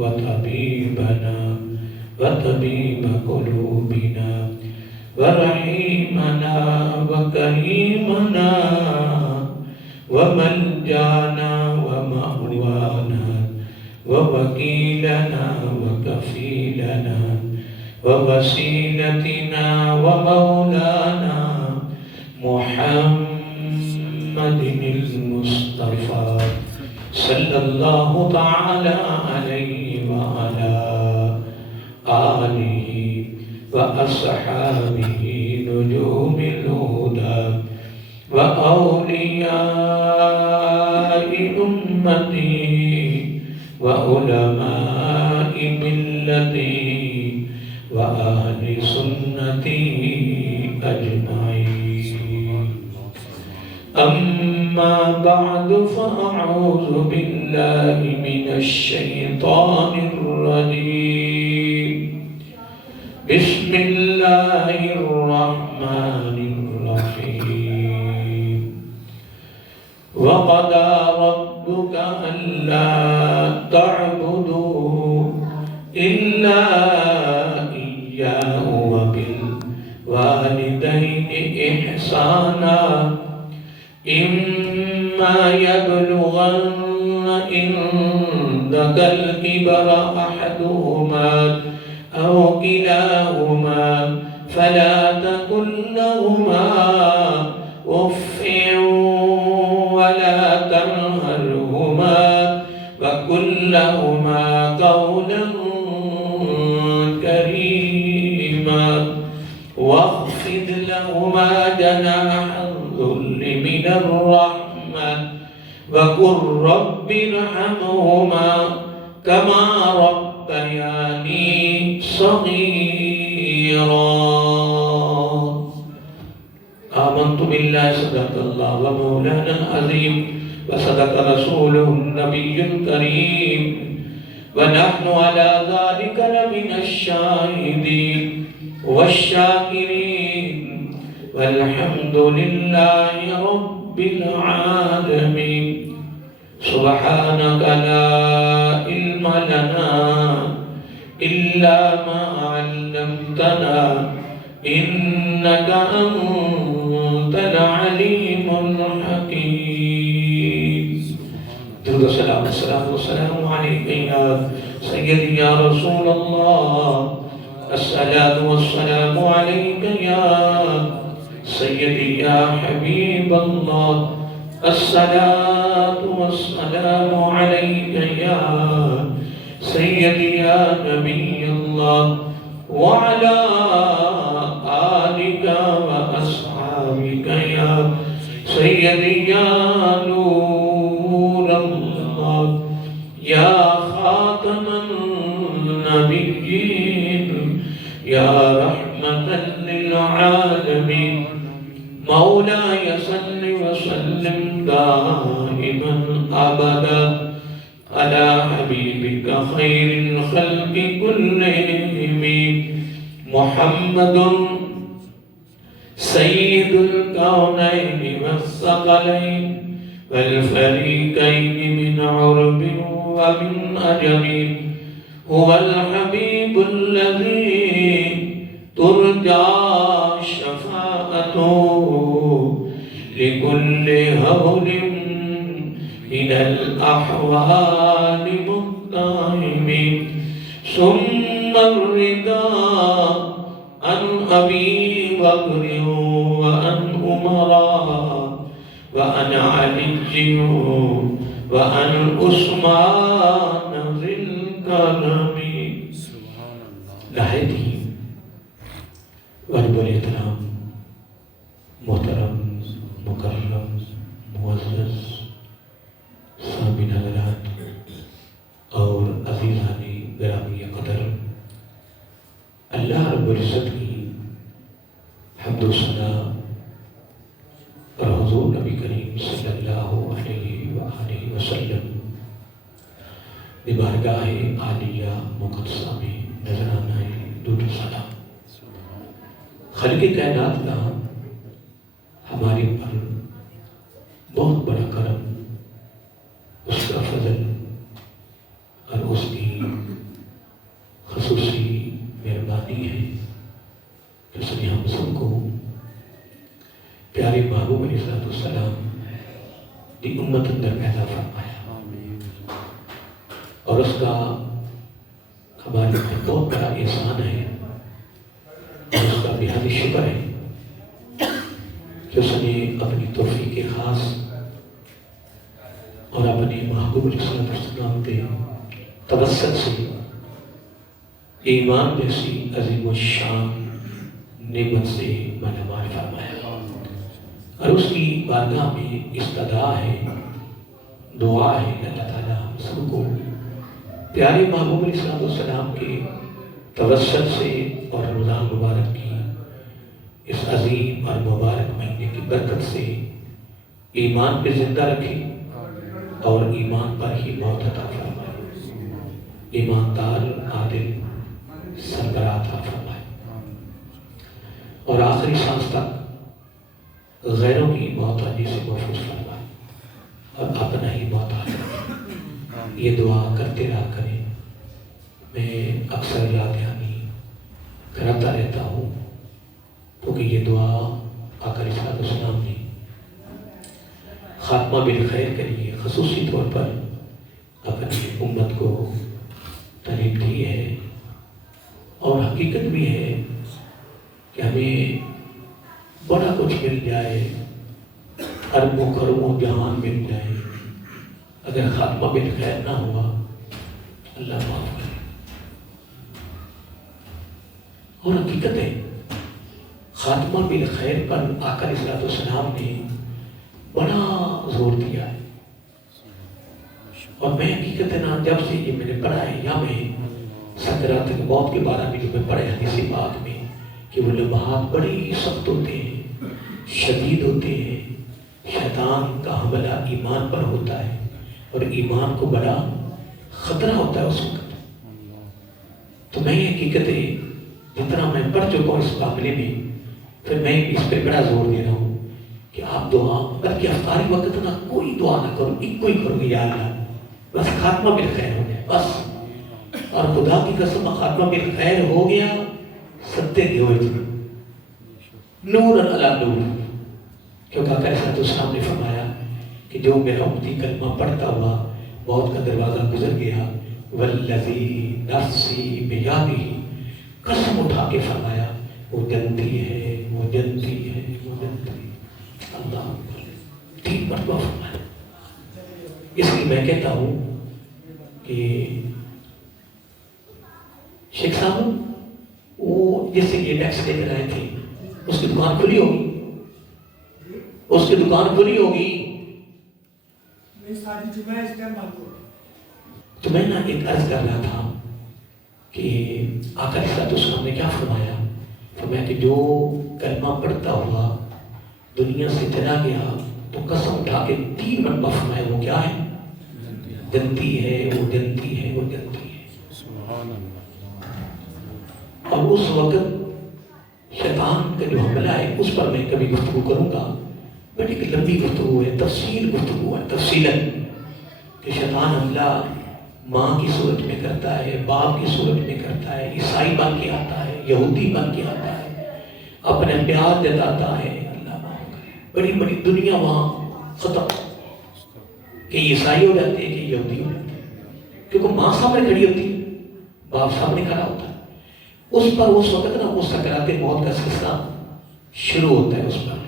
وطبيبنا وطبيب قلوبنا ورحيمنا وكريمنا وملجانا ومأوانا ووكيلنا وكفيلنا ووسيلتنا ومولانا محمد المصطفى صلى الله تعالى عليه وعلى آله وأصحابه نجوم الهدى وأولياء أمتي وعلماء ملتي وأهل سنتي أجمعين. أما بعد فأعوذ بالله من الشيطان الرجيم. بسم الله الرحمن الرحيم. وقضى ربك ألا تعبدوا إلا إياه وبالوالدين إحسانا إما يبلغن عندك الكبر أحدهما أو كلاهما فلا تقل لهما أف ولا تنهرهما وقل لهما قولا كريما واخفض لهما جناح الذل من الرحمة وقل رب ارحمهما كما ربياني صغيرا. آمنت بالله صدق الله ومولانا العظيم وصدق رسوله النبي الكريم ونحن على ذلك لمن الشاهدين والشاكرين والحمد لله رب العالمين. سبحانك لا علم لنا إلا ما علمتنا إنك أنت العليم الحكيم. درود السلام والسلام عليك يا سيدي يا رسول الله. الصلاة والسلام عليك يا سيدي يا حبيب الله. الصلاة والسلام عليك يا سيدي يا نبي الله وعلى آلك وأصحابك يا سيدي يا نور الله يا خاتم النبيين يا رحمة للعالمين. مولاي صل وسلم دائما أبدا على حبيبك خير الخلق كلهم محمد سيد الكونين والثقلين والفريقين من عرب ومن أجم. هو الحبيب الذي ترجى شفاعته لكل هول من الأحوال مقتحم. ثم الرضا عن أبي بكر وعن عمر وعن علي وعن عثمان ذي الكرم. نہایت واجب الاحترام محترم مکرم معزز سامعین حضرات اور عزیزان گرامی قدر، اللہ رب العزت کی حمد و ثنا اور حضور نبی کریم صلی اللہ علیہ وآلہ وسلم کی بارگاہ عالیہ مقدسہ میں نذرانہ درود و سلام. خالق کائنات کا ہمارے پر بہت بڑا کرم، اس کا فضل اور اس کی سب کو پیارے محبوب علیہ السلام کی امت اندر پیدا فرمایا، اور اس کا ہمارے پر بہت بڑا احسان ہے، اور اس کا بہت شکر ہے کہ اس نے اپنی توفیق خاص اور اپنے محبوب علیہ السلام کے توسط سے ایمان جیسی عظیم الشان نعمت سے مالامال فرمایا، اور اس کی بارگاہ میں استدعا ہے، دعا ہے کہ اللہ تعالیٰ ہم سب کو پیارے محبوب علیہ السلام کے توسط سے اور رمضان مبارک کی اس عظیم اور مبارک مہینے کی برکت سے ایمان پہ زندہ رکھے اور ایمان پر ہی موت عطا فرمائے، ایماندار عادل سربراہ عطا فرمائے، اور آخری سانس تک غیروں کی محتاجی سے محفوظ فرمائے اور اپنا ہی محتاج فرمائے۔ یہ دعا کرتے رہا کریں، میں اکثر یاد دہانی کراتا رہتا ہوں، کیونکہ یہ دعا آقا علیہ السلام نے خاتمہ بالخیر کے لیے خصوصی طور پر اپنی امت کو تعلیم دی ہے، اور حقیقت بھی ہے کہ ہمیں بڑا کچھ مل جائے، اربوں کروڑوں جہان مل جائے، اگر خاتمہ بالخیر نہ ہوا اللہ معاف کرے۔ اور حقیقت ہے خاتمہ بالخیر پر آقا علیہ السلام نے بڑا زور دیا ہے، اور میں حقیقت نا جب سے یہ میں نے پڑھا ہے، یا میں سکرات موت کے بارے میں جو میں پڑھے حدیث پاک میں کہ وہ لمحات بڑے سخت ہوتے ہیں، شدید ہوتے ہیں، شیطان کا حملہ ایمان پر ہوتا ہے، اور ایمان کو بڑا خطرہ ہوتا ہے اس وقت۔ تو میں یہ حقیقت ہے جتنا میں پڑھ چکا ہوں اس معاملے میں، پھر میں اس پہ بڑا زور دے رہا ہوں کہ آپ دعا بلکہ افطاری وقت نہ کوئی دعا نہ کرو، ایک کوئی کرو یا اللہ بس خاتمہ بالخیر ہو جائے بس، اور خدا کی قسم خاتمہ بالخیر ہو گیا ستے کے ہوئے نور علی نور، کیونکہ آقا علیہ السلام نے فرمایا کہ جو میرا امتی کلمہ پڑھتا ہوا موت کا دروازہ گزر گیا، والذی نفسی بیادہ، قسم اٹھا کے فرمایا وہ جنتی ہے، وہ جنتی ہے، وہ جنتی ہے، اللہ 3 مرتبہ فرمایا۔ اس لیے میں کہتا ہوں کہ شیخ صاحب وہ جس سے یہ ٹیکس لے کر آئے تھے اس کی دکان کھلی ہوگی، اس کی دکان کھلی ہوگی، تو میں نا ایک عرض کر رہا تھا کہ آقا علیہ السلام نے کیا فرمایا، فرمایا کہ جو کلمہ پڑھتا ہوا دنیا سے چلا گیا تو قسم اٹھا کے 3 مرتبہ فرمایا وہ کیا ہے، جنتی ہے، وہ جنتی ہے، وہ جنتی ہے، سبحان اللہ۔ اور اس وقت شیطان کا جو حملہ ہے اس پر میں کبھی گفتگو کروں گا، بٹ ایک لمبی گفتگو ہے، تفصیل گفتگو ہے، تفصیلاً کہ شیطان حملہ ماں کی صورت میں کرتا ہے، باپ کی صورت میں کرتا ہے، عیسائی بن کے آتا ہے، یہودی بن کے آتا ہے، اپنے پیار جتاتا ہے، اللہ بڑی بڑی دنیا وہاں ختم، کہ عیسائی ہو جاتے ہیں کہ یہودی ہو جاتے ہیں، کیونکہ ماں سامنے کھڑی ہوتی ہے، باپ سامنے کھڑا ہوتا ہے، اس پر اس وقت نا وہ سکرات موت کا سلسلہ شروع ہوتا ہے اس پر۔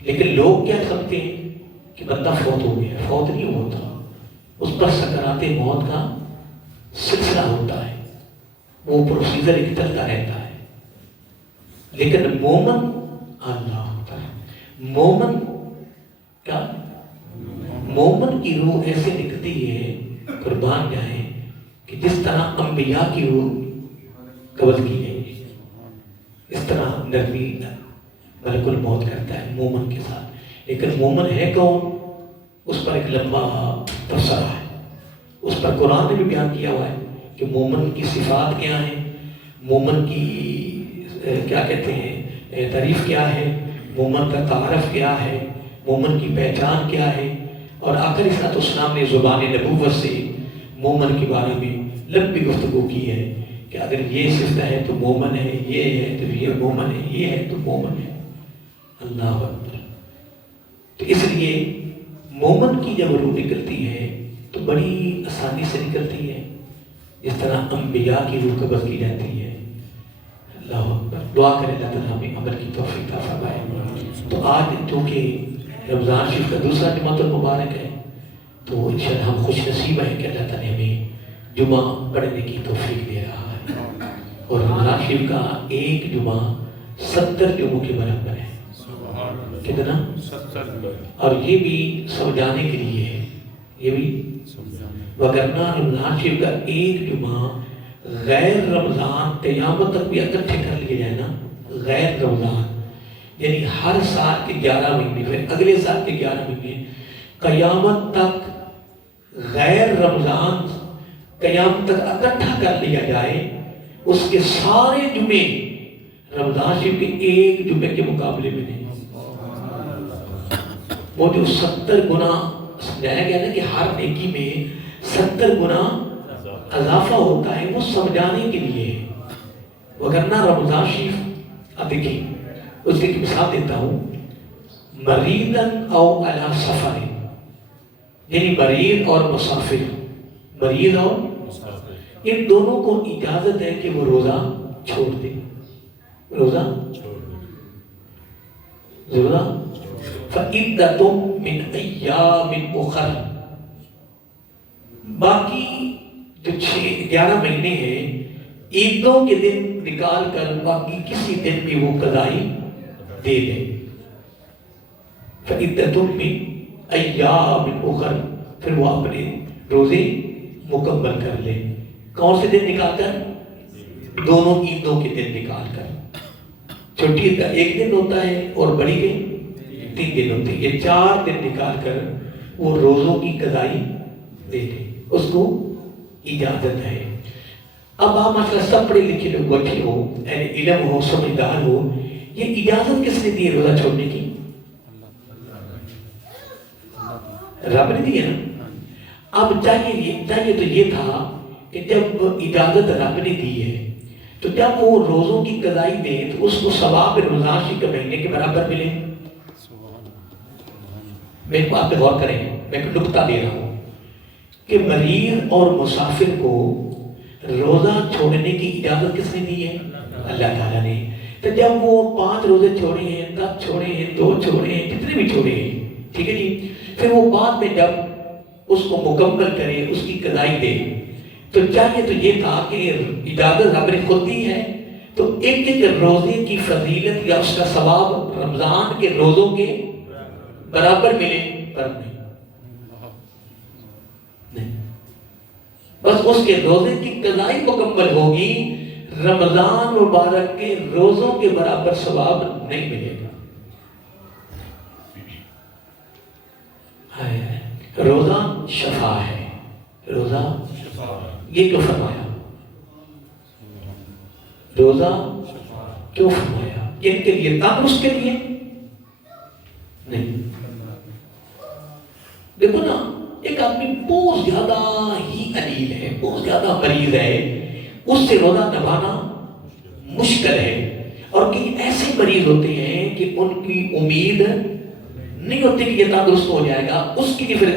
لیکن لوگ کیا سمجھتے ہیں کہ بندہ فوت ہو گیا، فوت نہیں ہوتا، اس پر سکرات موت کا سلسلہ ہوتا ہے، وہ پروسیجر ایک چلتا رہتا ہے۔ لیکن مومن اللہ ہوتا ہے، مومن کیا، مومن کی روح ایسے نکلتی ہے، قربان جائیں، کہ جس طرح انبیاء کی روح قبض کی گئی، اس طرح نرمی ملک الموت کرتا ہے مومن کے ساتھ۔ لیکن مومن ہے کون، اس پر ایک لمبا تبصرہ ہے، اس پر قرآن نے بھی بیان کیا ہوا ہے کہ مومن کی صفات کیا ہیں، مومن کی کیا کہتے ہیں تعریف کیا ہے، مومن کا تعارف کیا ہے، مومن کی پہچان کیا ہے۔ اور آخر علیہ السلام نے زبان نبوت سے مومن کے بارے میں لمبی گفتگو کی ہے کہ اگر یہ صفت ہے تو مومن ہے، یہ ہے تو یہ مومن ہے، یہ ہے تو مومن ہے۔ اللہ اکبر۔ تو اس لیے مومن کی جب روح نکلتی ہے تو بڑی آسانی سے نکلتی ہے، جس طرح انبیاء کی روح قبض کی جاتی ہے۔ اللہ اکبر۔ دعا کریں اللہ تعالیٰ ہمیں عمل کی توفیق عطا فرمائے۔ تو آج چونکہ رمضان شریف کا دوسرا جمعۃ المبارک ہے تو انشاءاللہ ہم خوش نصیب ہیں کہ اللہ تعالیٰ ہمیں جمعہ پڑھنے کی توفیق دے رہا ہے، اور رمضان شریف کا ایک جمعہ 70 جمعوں کے برابر ہے۔ کتنا؟ 70۔ اور یہ بھی سمجھانے کے لیے ہے، یہ بھی وگرنہ رمضان شریف کا ایک جمعہ غیر رمضان قیامت تک بھی اکٹھے کر لیے جائے نا، غیر رمضان یعنی ہر سال کے 11 مہینے، پھر اگلے سال کے 11 مہینے، قیامت تک غیر رمضان قیامت تک اکٹھا کر لیا جائے، اس کے سارے جمعے رمضان شریف کے ایک جمعے کے مقابلے میں نہیں۔ وہ جو 70 گنا سمجھایا گیا نا کہ ہر نیکی میں 70 گنا اضافہ ہوتا ہے، وہ سمجھانے کے لیے ہے۔ وگرنہ رمضان شریف اب دیکھیں، اس کی مثال دیتا ہوں، مریضاً او علی سفر، یعنی مریض اور مسافر، مریض اور ان دونوں کو اجازت ہے کہ وہ روزہ چھوڑ دیں، روزہ فَعِدَّةٌ مِّنْ أَيَّامٍ أُخَرَ۔ باقی جو 11 مہینے ہیں، عیدوں کے دن نکال کر باقی کسی دن بھی وہ قضائی دے دیں۔ فَعِدَّةٌ مِّنْ أَيَّامٍ أُخَرَ، پھر وہ اپنے روزے مکمل کر لیں۔ کون سے دن نکال کر؟ دونوں عیدوں کے دن نکال کر۔ چھوٹی عید کا ایک دن ہوتا ہے اور بڑی کے 3 دن ہوتے ہیں، یہ 4 دن نکال کر وہ روزوں کی قضائی دے دیں، اس کو اجازت ہے۔ اب آپ ماشاءاللہ سب پڑھے لکھے لوگ بیٹھے ہو، یعنی علم ہو، سمجھدار ہو، یہ اجازت کس نے دی ہے روزہ چھوڑنے کی؟ رب نے دی ہے نا۔ اب چاہیے تو یہ تھا کہ جب اجازت رب نے دی ہے تو جب وہ روزوں کی قضائی دے تو اس کو ثواب رمضان شریف کے مہینے کے برابر ملے۔ میں کو آپ پہ غور کریں، میں ایک نکتہ دے رہا ہوں کہ مریض اور مسافر کو روزہ چھوڑنے کی اجازت کس نے دی ہے؟ اللہ تعالیٰ نے۔ تو جب وہ 5 روزے چھوڑے ہیں، 10 چھوڑے ہیں، 2 چھوڑے ہیں، جتنے بھی چھوڑے ہیں، ٹھیک ہے جی، پھر وہ بعد میں جب اس کو مکمل کرے، اس کی قضائی دے، تو چاہیے تو یہ تھا کہ اجازت رب نے خود دی ہے تو ایک روزے کی فضیلت یا اس کا ثواب رمضان کے روزوں کے برابر ملے، پر نہیں، بس اس کے روزے کی قضائی مکمل ہوگی، رمضان مبارک کے روزوں کے برابر ثواب نہیں ملے گا۔ روزہ شفا ہے، روزہ یہ کیوں فرمایا؟ روزہ کیوں فرمایا؟ ان کے لیے تندرست کے لیے نہیں۔ دیکھو نا، ایک آدمی بہت زیادہ ہی علیل ہے، بہت زیادہ مریض ہے، اس سے روزہ نبھانا مشکل ہے، اور کئی ایسے مریض ہوتے ہیں کہ ان کی امید نہیں ہوتی کہ یہ تندرست ہو جائے گا، اس کی پھر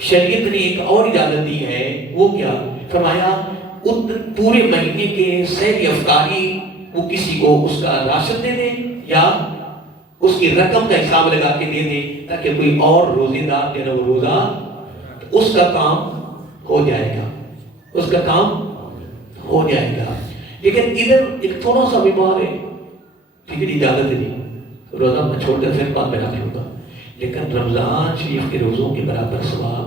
شریعت نے ایک اور اجازت دی ہے، وہ کیا فرمایا؟ پورے مہینے کے سہری افطاری وہ کسی کو اس کا راشن دے دیں یا اس کی رقم کا حساب لگا کے دے دیں، تاکہ کوئی اور روزے دار جو ہے وہ روزہ، اس کا کام ہو جائے گا، اس کا کام ہو جائے گا۔ لیکن ادھر ایک تھوڑا سا بیمار ہے، ٹھیک ہے، اجازت نہیں، روزہ میں چھوڑ دیں، پھر بعد میں رکھ لوں گا، لیکن رمضان شریف کے روزوں کے برابر ثواب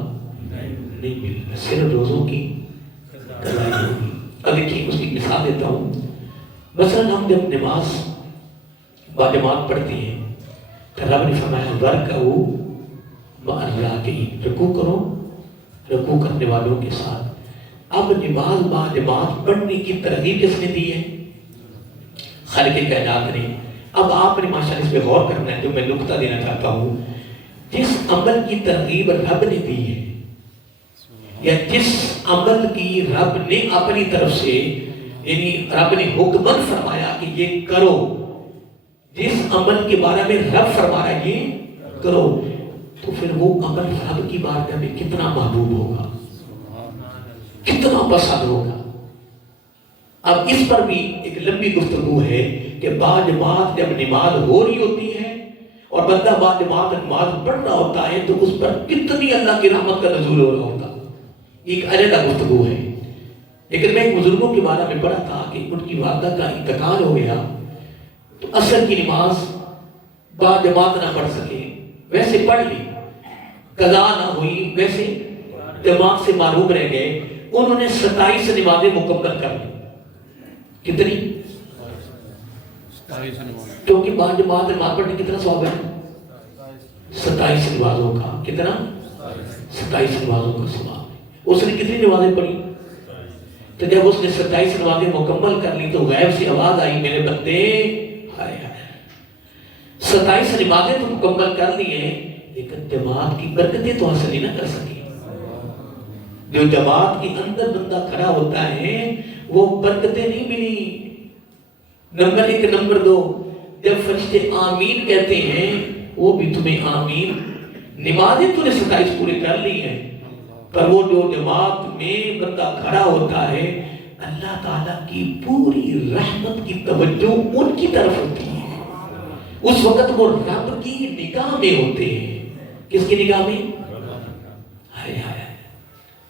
نہیں مل رہا، صرف روزوں کی قضائی ہوگی۔ اب دیکھیے اس کی مثال دیتا ہوں، مثلا ہم جب نماز باجماعت پڑھتے ہیں تو رب نے فرمایا وَرْكَعُوا مَعَ الرَّاكِعِينَ، رکوع کرو رکوع کرنے والوں کے ساتھ۔ اب نماز باجماعت پڑھنے کی ترغیب کس نے دی ہے؟ خالق کائنات نے۔ اب آپ نے ماشاءاللہ اس پہ غور کرنا ہے، جو میں نکتہ دینا چاہتا ہوں، جس عمل کی ترغیب رب نے دی ہے یا جس عمل کی رب نے اپنی طرف سے یعنی رب نے حکمن فرمایا کہ یہ کرو، جس عمل کے بارے میں رب فرمایا یہ کرو، تو پھر وہ عمل رب کی بارگاہ میں کتنا محبوب ہوگا، کتنا پسند ہوگا۔ اب اس پر بھی ایک لمبی گفتگو ہے کہ باجماعت جب نماز ہو رہی ہوتی ہے اور بندہ باجماعت نماز پڑھ رہا ہوتا ہے تو اس پر کتنی اللہ کی رحمت کا نزول ہو رہا ہوتا، ایک علیحدہ گفتگو ہے۔ لیکن میں ایک بزرگوں کے بارے میں پڑھا تھا کہ ان کی والدہ کا انتقال ہو گیا تو عصر کی نماز باجماعت نہ پڑھ سکے، ویسے پڑھ لی، قضا نہ ہوئی، ویسے جماعت سے محروم رہ گئے۔ انہوں نے 27 نمازیں مکمل کر لی۔ کتنی؟ کیونکہ باجماعت نماز پڑھنے کتنا ثواب ہے؟ 27 نمازوں کا کتنا؟ 27 نمازوں کا ثواب۔ اس نے کتنی نمازیں پڑھی؟ تو جب اس نے 27 نمازیں مکمل کر لی تو غیب سے آواز آئی، میرے بندے، ہائے ہائے 27 نمازیں تو مکمل کر لی ہیں لیکن جماعت کی برکتیں تو حاصل ہی نہ کر سکی۔ جو جماعت کے اندر بندہ کھڑا ہوتا ہے وہ برکتیں نہیں ملی۔ نمبر 1، نمبر 2، جب فرشتے آمین کہتے ہیں وہ بھی تمہیں آمین، نمازیں تو نے 27 پورے کر لی ہیں، پر وہ جو جماعت میں بندہ کھڑا ہوتا ہے اللہ تعالیٰ کی پوری رحمت کی توجہ ان کی طرف ہوتی ہے۔ اس وقت وہ رب کی نگاہ میں ہوتے ہیں۔ کس کی نگاہ میں؟ ہائے ہائے۔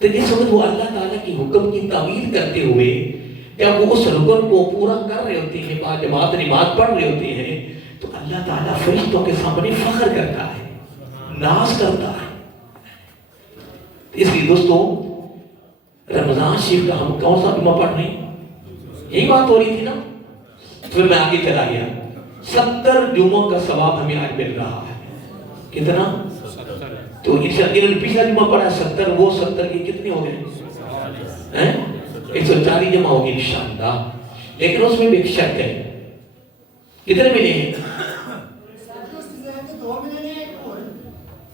تو جس وقت وہ اللہ تعالیٰ کی حکم کی تعمیل کرتے ہوئے جب وہ اس رکن کو پورا کر رہے ہوتے ہیں، باجماعت نماز پڑھ رہے ہوتے ہیں، تو اللہ تعالیٰ فرشتوں کے سامنے فخر کرتا ہے، ناز کرتا ہے۔ اس لیے دوستو رمضان شریف کا ہم کون سا جمعہ پڑھ رہے ہیں؟ یہی بات ہو رہی تھی نا۔ پھر میں آگے چلا گیا، 70 جمعوں کا ثواب ہمیں آج مل رہا ہے۔ کتنا؟ تو انہوں نے پچھلا جمعہ پڑھا 70، وہ 70 کے کتنے ہو گئے؟ 140 جمع ہوگی انشاءاللہ۔ لیکن اس میں بھی ایک شرط ہے، کتنے ملے ہیں؟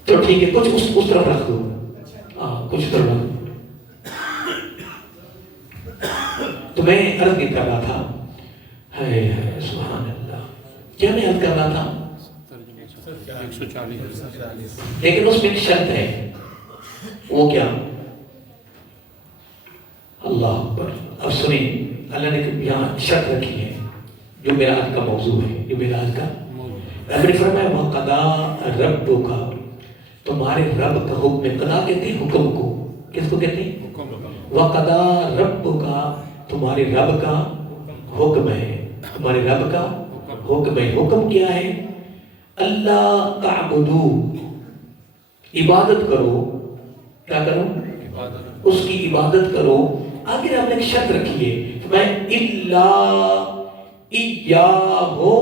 تو ٹھیک ہے، کچھ اس طرف رکھ دو، کچھ طرف رکھ دو۔ تو میں عرض نہیں کر رہا تھا، سبحان اللہ، کیا میں عرض کر رہا تھا؟ 140۔ لیکن اس میں ایک شرط ہے، وہ کیا؟ اللہ اکبر۔ اب سنیں، اللہ نے یہاں شرط رکھی ہے جو میرا آج کا موضوع ہے، جو میرا آج کا رب نے فرمایا وَقَضَىٰ رَبُّكَ، تمہارے رب کا حکم ہے۔ قضا کہتے ہیں حکم کو، کس کو کہتے ہیں؟ وَقَضَىٰ رَبُّكَ، تمہارے رب کا حکم ہے، تمہارے رب کا حکم ہے۔ حکم کیا ہے؟ اللہ تعبدو، عبادت کرو۔ کیا کرو؟ اس کی عبادت کرو۔ آگے آپ نے ایک شرط رکھی ہے، میں اللہ ایاہو،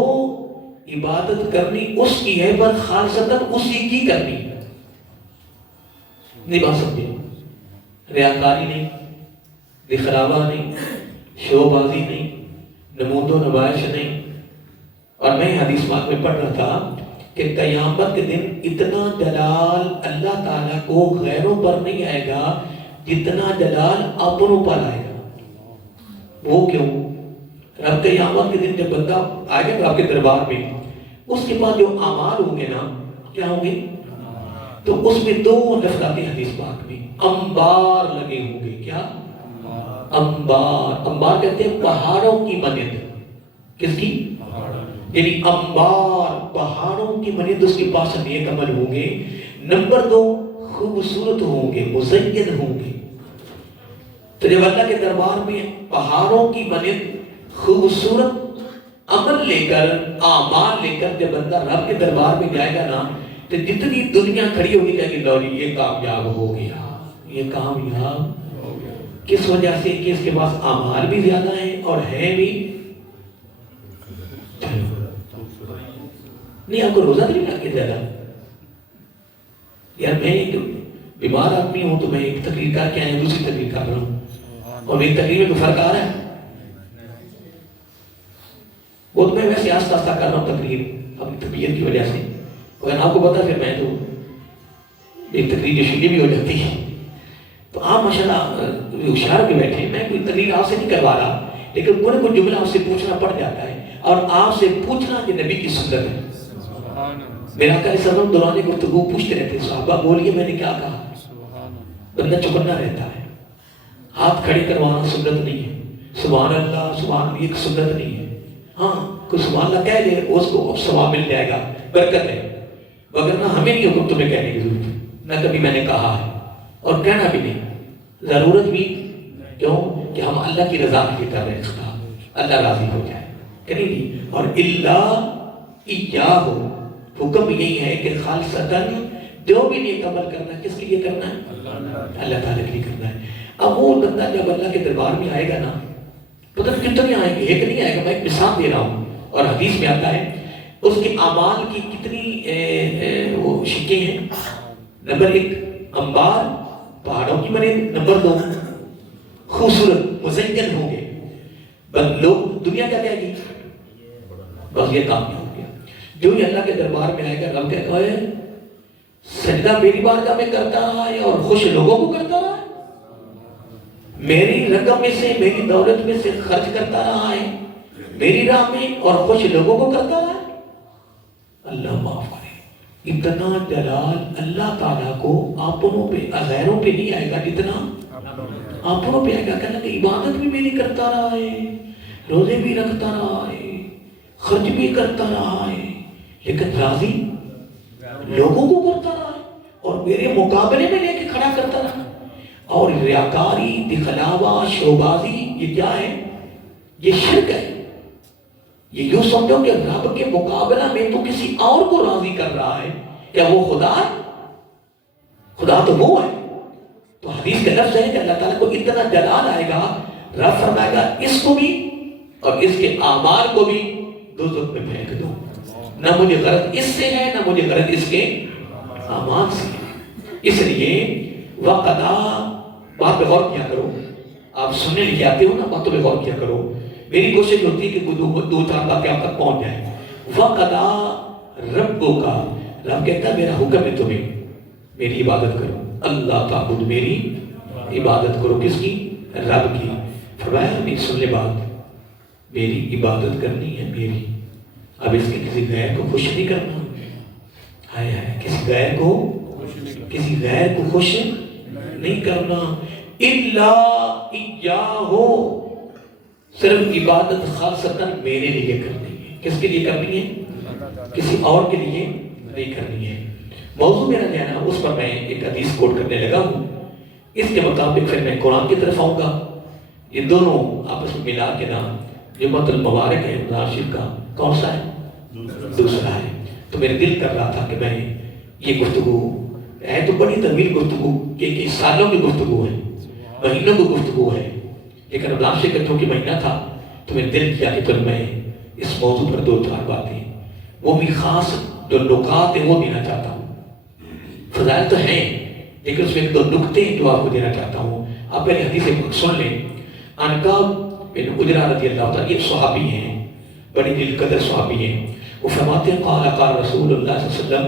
عبادت کرنی اس کی ہے پر خالصتاً اسی کی کرنی ہے۔ نہیں بات سمجھے؟ ریاکاری نہیں، دکھلاوا نہیں، شو بازی نہیں، نمود و نمائش نہیں۔ اور میں حدیث پاک میں پڑھ رہا تھا کہ قیامت کے دن اتنا جلال اللہ تعالیٰ کو غیروں پر نہیں آئے گا جتنا جلال اپنوں پر آئے گا۔ وہ کیوں؟ رب قیامت کے دن جب بندہ آئے گا آپ کے دربار میں، اس کے بعد جو اعمال ہوں گے نا، کیا ہوں گے؟ تو اس میں 2 لفظ آتے ہیں حدیث پاک میں، انبار لگے ہوں گے۔ کیا؟ انبار۔ انبار کہتے ہیں پہاڑوں کی مانند۔ کس کی؟ یعنی انبار، پہاڑوں کی مانند اس کے پاس نیک عمل ہوں گے۔ نمبر 2، خوبصورت ہوں گے، مزین ہوں گے۔ تو جب اللہ کے دربار میں پہاڑوں کی مانند خوبصورت عمل لے کر، اعمال لے کر جب بندہ رب کے دربار میں جائے گا نا، تو جتنی دنیا کھڑی ہوگی کہے گی لو جی یہ کامیاب ہو گیا، یہ کامیاب ہو گیا۔ کس وجہ سے؟ کہ اس کے پاس اعمال بھی زیادہ ہیں اور ہیں بھی نہیں۔ آپ کو روزہ نہیں لگے زیادہ؟ یار میں ایک بیمار آدمی ہوں تو میں ایک تقریر کر کے آیا، دوسری تقریر کر رہا ہوں، اور میری تقریر میں تو فرق آ رہا ہے۔ وہ تو میں ویسے آستہ آستہ کر رہا ہوں تقریر اپنی طبیعت کی وجہ سے، اور آپ کو پتا پھر میں تو ایک تقریر جشیلی بھی ہو جاتی ہے۔ تو آپ ماشاءاللہ ہوشیار بھی بیٹھے، میں کوئی تقریر آپ سے نہیں کروا رہا، لیکن کوئی کوئی جملہ آپ سے پوچھنا پڑ جاتا ہے، اور آپ سے پوچھنا کہ نبی کی سنت ہے۔ میرا آقا علیہ السلام دوران گفتگو پوچھتے رہتے، صحابہ بولیے میں نے کیا کہا؟ بندہ چکنا رہتا ہے۔ ہاتھ کھڑے کروانا سنت نہیں ہے، سبحان اللہ سبحان اللہ ایک سنت نہیں ہے۔ ہاں کوئی سبحان اللہ کہہ دے اس کو ثواب مل جائے گا، برکت ہے، وگرنہ ہمیں نہیں حکم تمہیں کہنے کی ضرورت، نہ کبھی میں نے کہا ہے اور کہنا بھی نہیں، ضرورت بھی کیوں کہ ہم اللہ کی رضا کے لیے کر رہے ہیں، خدا اللہ راضی ہو جائے کہ نہیں۔ اور اللہ ایاہ حکم یہی ہے کہ خالصتاً جو بھی نیک عمل کرنا ہے کس کے لیے کرنا ہے؟ اللہ تعالیٰ کے لیے کرنا ہے۔ اب وہ بندہ جب اللہ کے دربار میں آئے گا نا، پتہ کتنے آئیں گے، ایک نہیں آئے گا، میں ایک مثال دے رہا ہوں، اور حدیث میں آتا ہے اس کے اعمال کی کتنی وہ شکیں ہیں۔ نمبر 1 انبار پہاڑوں کی بنے، نمبر 2 خوبصورت مزین ہوں گے، بس لوگ دنیا کیا کہے گی بس یہ کام نہیں ہو گیا۔ جو ہی اللہ کے دربار میں آئے گا رب کہتا ہے سجدہ میری بارگاہ میں کرتا رہا ہے اور خوش لوگوں کو کرتا رہا ہے، میری رقم میں سے میری دولت میں سے خرچ کرتا رہا ہے میری راہ میں اور خوش لوگوں کو کرتا رہا ہے۔ اللہ معاف کرے، اتنا جلال اللہ تعالیٰ کو اپنوں پہ غیروں پہ نہیں آئے گا جتنا اپنوں پہ آئے گا۔ کہنا کہ عبادت بھی میری کرتا رہا ہے، روزے بھی رکھتا رہا ہے، خرچ بھی کرتا رہا ہے، لیکن راضی لوگوں کو کرتا رہا ہے اور میرے مقابلے میں لے کے کھڑا کرتا رہا۔ اور ریاکاری، دکھلاوا، شوبازی یہ کیا ہے؟ یہ شرک ہے۔ یہ یوں سمجھو کہ رب کے مقابلہ میں تو کسی اور کو راضی کر رہا ہے، کیا وہ خدا ہے؟ خدا تو وہ ہے۔ تو حدیث کا لفظ ہے کہ اللہ تعالیٰ کو اتنا جلال آئے گا، رب فرمائے گا اس کو بھی اور اس کے اعمال کو بھی دوزخ میں پھینک دو، نہ مجھے غرض اس سے ہے نہ مجھے غرض اس کے اعمال سے ہے۔ اس لیے وقدا، بات پہ غور کیا کرو، آپ سننے لے آتے ہو نا، باتوں پہ غور کیا کرو۔ میری کوشش ہوتی ہے کہ دو چار باتیں آپ تک پہنچ جائیں۔ وقدا ربو کا، رب کہتا ہے میرا حکم ہے تمہیں میری عبادت کرو، اللہ تعبد، میری عبادت کرو، کس کی؟ رب کی۔ فرمایا میری سن لے بات، میری عبادت کرنی ہے میری، اب اس کے کسی غیر کو خوش نہیں کرنا، ہائے ہائے، کسی غیر کو خوش نہیں کرنا۔ الا ایاہ، صرف عبادت خالصتاً میرے لیے کرنی ہے۔ کس کے لیے کرنی ہے؟ کسی اور کے لیے نہیں کرنی ہے۔ موضوع میرا جانا اس پر میں ایک حدیث کوٹ کرنے لگا ہوں، اس کے مطابق پھر میں قرآن کی طرف آؤں گا۔ یہ دونوں آپس میں ملا کے نام جمعۃ المبارک ہے، رمضان شریف کا کون سا ہے؟ دوسرا ہے۔ تو میرے دل کر رہا تھا کہ میں یہ گفتگو ہے تو بڑی طویل گفتگو، کہ سالوں کی گفتگو ہے، مہینوں کی گفتگو ہے، لیکن رمضان شریف کا چونکہ مہینہ تھا تو میرے دل کیا کہ پھر میں اس موضوع پر دو چار باتیں، وہ بھی خاص جو نکات ہیں وہ دینا چاہتا ہوں۔ فضائل تو ہیں لیکن اس میں دو نکتے جو آپ کو دینا چاہتا ہوں۔ آپ پہلے حدیث سن لیں۔ عنقاب بن عجرہ رضی اللہ تعالیٰ، یہ صحابی ہیں، بڑی دل قدر صحابی ہیں۔ وہ فرماتے ہیں قال قال رسول اللہ صلی اللہ علیہ وسلم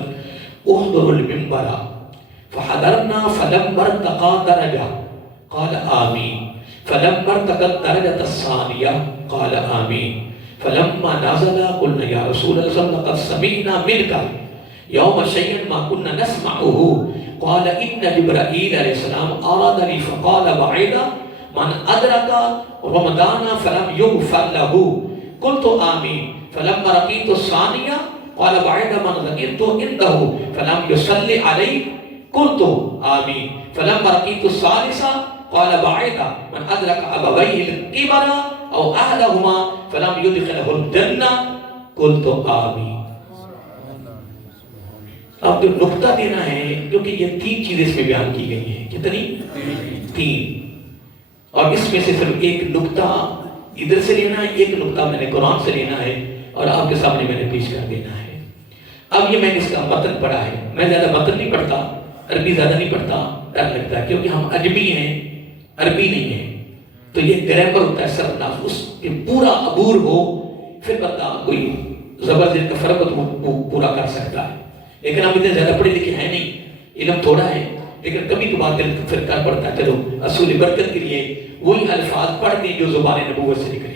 احضر المنبر فحضرنا فلما ارتقى درجة قال آمين فلما ارتقى الدرجة الثانية قال آمين فلما نزل قلنا يا رسول الله لقد سمعنا منك يوم شيئا ما كنا نسمعه قال إن جبرائيل عليه السلام أرادني فقال بعيدا من أدرك رمضان فلم يغفر له قلت آمين فلما رقيت الثانية قال بعيدا من ذكرت عنده فلم يصلي عليه قلت آمين فلما رقيت الثالثة قال بعيدا من أدرك أبويه الكبر أو أحدهما فلم يدخله الجنة قلت آمين۔ اب جو نقطہ دینا ہے کیونکہ یہ تین چیزیں اس میں بیان کی گئی ہیں، کتنی؟ تین، اور اس میں سے صرف ایک نقطہ ادھر سے لینا ہے، ایک نقطہ میں نے قرآن سے لینا ہے اور آپ کے سامنے میں نے پیش کر دینا ہے۔ اب یہ میں نے اس کا متن پڑھا ہے، میں زیادہ متن نہیں پڑھتا، عربی زیادہ نہیں پڑھتا، ڈر لگتا ہے کیونکہ ہم اجمی ہیں، عربی نہیں ہیں، تو یہ گرامر ہوتا ہے سرناف، اس کے پورا عبور ہو پھر بندہ کوئی زبردست کا فرق پورا کر سکتا ہے۔ لیکن ہم اتنے زیادہ پڑھے لکھے ہیں نہیں، علم تھوڑا ہے، لیکن کبھی کبھار دل پھر کر پڑتا ہے چلو اصول برکت کے لیے وہی الفاظ پڑھ دیں جو زبان نبوت سے نکلے،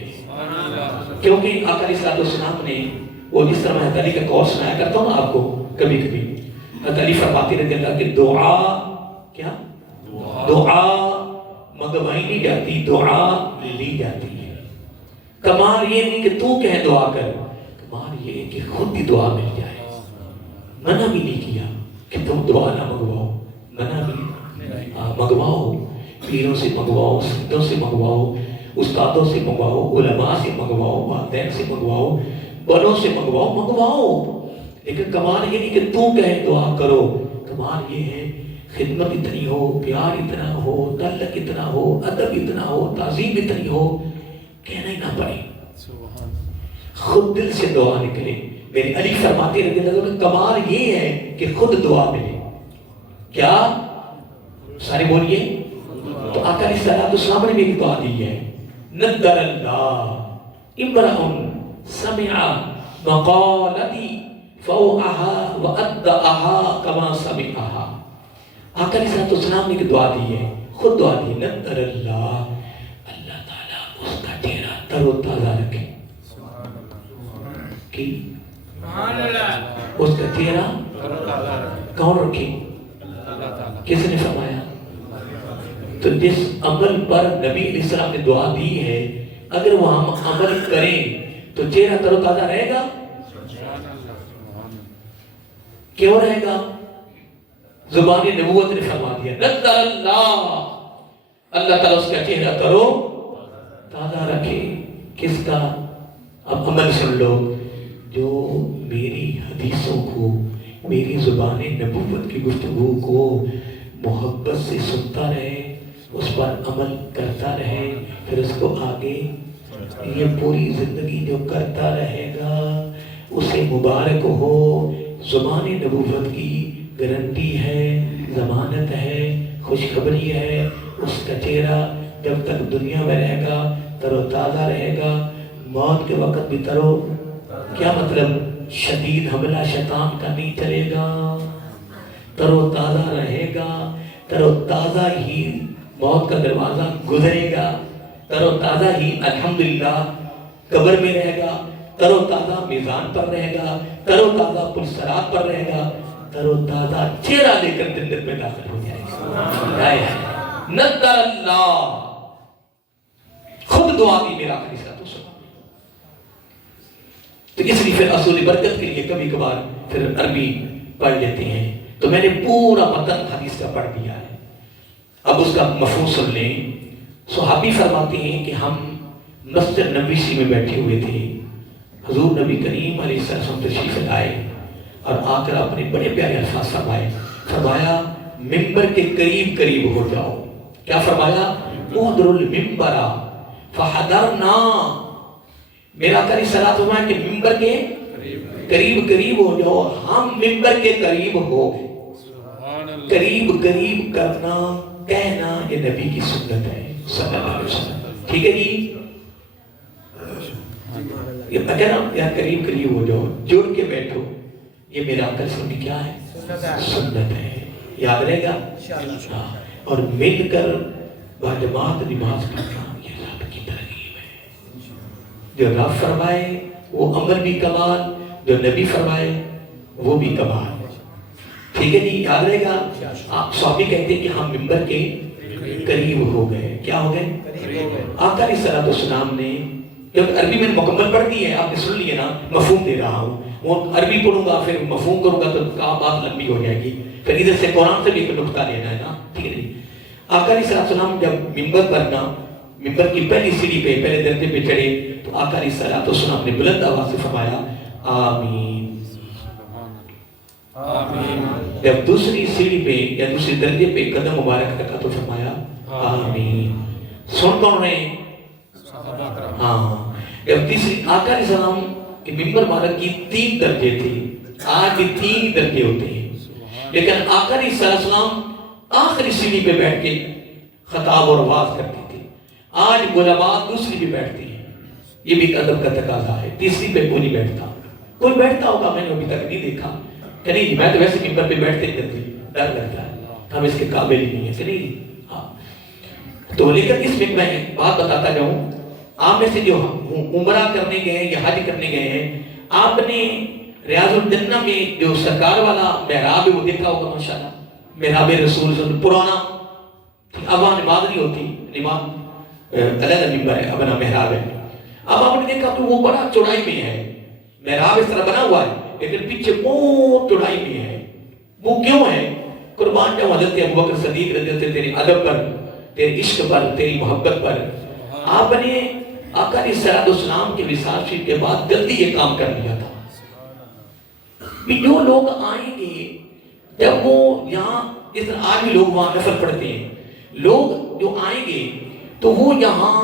کیونکہ آقا علیہ السلام نے وہ جس طرح میں حضرت علی کا قول سنایا کرتا ہوں نا آپ کو کبھی کبھی، حضرت علی فرماتے رضی اللہ کہ دعا کیا دعا منگوائی نہیں جاتی، دعا لی جاتی ہے۔ کمال یہ نہیں کہ تو کہے دعا کر، کمال یہ ہے کہ خود بھی دعا مل جائے۔ منع بھی نہیں کیا کہ تم دعا نہ منگواؤ، منع بھی منگواؤ، پیروں سے منگواؤ، سنتوں سے منگواؤ، استادوں سے منگواؤ، علماء سے منگواؤ، والدین سے منگواؤ، بڑوں سے منگواؤ، منگواؤ، لیکن کمال یہ نہیں کہ تو کہے دعا کرو، کمال یہ ہے خدمت اتنی ہو، پیار اتنا ہو، تعلق اتنا ہو، ادب اتنا ہو، تعظیم اتنی ہو، کہنا ہی نہ پڑے، خود دل سے دعا نکلے۔ میرے علی فرماتے رضی اللہ عنہ کمال یہ ہے کہ خود دعا ملے، کیا سارے بولیے تو آقا علیہ السلام نے بھی ایک دعا دی ہے، نذر اللہ امرأ سمع مقالتی فوعها وأدعها كما سمعها۔ آقا علیہ السلام نے ایک دعا دی ہے، خود دعا دی، نذر اللہ، اللہ تعالیٰ اس کا چہرہ تر و تازہ رکھے، کہ اس کا چہرہ کون رکھے؟ کس نے فرمایا؟ تو جس عمل پر نبی علیہ السلام نے دعا دی ہے اگر وہ ہم عمل کریں تو چہرہ تر و تازہ رہے گا؟ کیوں رہے گا؟ زبان نبوت نے فرما دیا نذر اللہ، اللہ تعالیٰ اس کا چہرہ تر و تازہ رکھے۔ کس کا؟ اب عمل سن لو، جو میری حدیثوں کو، میری زبان نبوت کی گفتگو کو محبت سے سنتا رہے، اس پر عمل کرتا رہے، پھر اس کو آگے یہ پوری زندگی جو کرتا رہے گا اسے مبارک ہو۔ زبان نبوت کی گارنٹی ہے، ضمانت ہے، خوشخبری ہے، اس کا چہرہ جب تک دنیا میں رہے گا تر و تازہ رہے گا، موت کے وقت بھی کیا مطلب شدید حملہ شیطان کا نہیں چلے گا، تر و تازہ رہے گا، تر و تازہ ہی موت کا دروازہ گزرے گا، تر و تازہ ہی الحمدللہ قبر میں رہے گا، تر و تازہ میزان پر رہے گا، تر و تازہ پلسرات پر رہے گا، تر و تازہ چہرہ لے کر جنت میں داخل ہو جائے گا۔ نذر اللہ، خود دعا دی میرا آخری ساتھ ہو سکتا۔ تو اس لیے پھر اصول برکت کے لیے کبھی کبھار پھر عربی پڑھ لیتے ہیں، تو میں نے پورا متن حدیث کا پڑھ دیا ہے، اب اس کا مفہوم سن لیں۔ صحابی فرماتے ہیں کہ ہم مسجد نبوی میں بیٹھے ہوئے تھے، حضور نبی کریم علیہ السلام تشریف لائے اور آ کر اپنے بڑے پیارے الفاظ فرمائے، فرمایا ممبر کے قریب قریب ہو جاؤ۔ کیا فرمایا؟ احضر المنبر فحضرنا، میرا قریب صلاۃ فرمایا کہ ممبر کے قریب قریب ہو جاؤ، ہم ممبر کے قریب ہو گئے۔ قریب قریب کرنا کہنا یہ نبی کی سنت ہے صلی اللہ علیہ وسلم، ٹھیک ہے جی؟ یہ میں کہہ رہا ہوں یار قریب قریب ہو جاؤ، جڑ کے بیٹھو، یہ میرا عقل سنی کیا ہے؟ سنت ہے، یاد رہے گا؟ اور مل کر باجماعت نماز پڑھنا یہ رب کی ترغیب ہے، جو رب فرمائے وہ عمل بھی کمال، جو نبی فرمائے وہ بھی کمال، ٹھیک ہے جی؟ یاد رہے گا؟ آپ صحابی کہتے ہیں کہ ہم ممبر کے قریب ہو گئے، کیا ہو گئے؟ آقا علیہ السلام نے جب عربی میں مکمل پڑھ دی ہے، آپ نے سن لیے نا، مفہوم دے رہا ہوں، وہ عربی پڑھوں گا پھر مفہوم کروں گا تو بات لمبی ہو جائے گی، پھر ادھر سے قرآن سے بھی ایک نقطہ لینا ہے نا، ٹھیک ہے جی؟ آقا علیہ السلام جب ممبر پر نا، ممبر کی پہلی سیڑھی پہ پہلے درجے پہ چڑھے تو آقا علیہ السلام نے بلند آواز سے فرمایا آمین، آمین۔ جب دوسری سیڑھی پہ یا دوسری درجے پہ قدم مبارک رکھا تو فرمایا آمین۔ سن کون رہے ہیں؟ ہاں۔ جب تیسری آقا علیہ السلام کہ ممبر مبارک کی 3 درجے تھے، آج بھی 3 درجے ہوتے ہیں، لیکن آقا علیہ السلام آخری سیڑھی پہ بیٹھ کے خطاب اور واز کرتے تھے، آج علماء دوسری پہ بیٹھتے ہیں، یہ بھی ادب کا تقاضا ہے، تیسری پہ کوئی نہیں بیٹھتا، کوئی بیٹھتا ہوگا میں نے ابھی تک نہیں دیکھا کہ نہیں جی میں تو ویسے ممبر پہ بیٹھتے نہیں، ڈر لگتا ہے، ہم اس کے قابل ہی نہیں ہیں کہ نہیں. ہاں تو لیکن اس میں بات بتاتا جاؤں، آپ میں سے جو عمرہ کرنے گئے ہیں یا حج کرنے گئے ہیں، آپ نے ریاض الجنہ میں جو سرکار والا محراب ہے وہ دیکھا ہوگا ماشاءاللہ. محراب رسول صلی اللہ علیہ وسلم پرانا، اب وہاں نماز نہیں ہوتی، نماز علیحدہ ممبر ہے، اپنا محراب ہے. اب آپ نے دیکھا تو وہ بڑا چوڑائی میں ہے، محراب اس طرح بنا ہوا ہے لیکن پیچھے بہت چوڑائی میں ہے. وہ کیوں ہے؟ قربان جاؤں حضرت ابوبکر صدیق رضی اللہ عنہ تیرے ادب پر، تیرے عشق پر، تیری محبت پر، آپ نے آقا علیہ السلام کے وصال شریف کے بعد جلدی یہ کام کر لیا تھا کہ جو لوگ آئیں گے جب وہ یہاں، جس طرح آج بھی لوگ وہاں نفل پڑھتے ہیں، لوگ جو آئیں گے تو وہ یہاں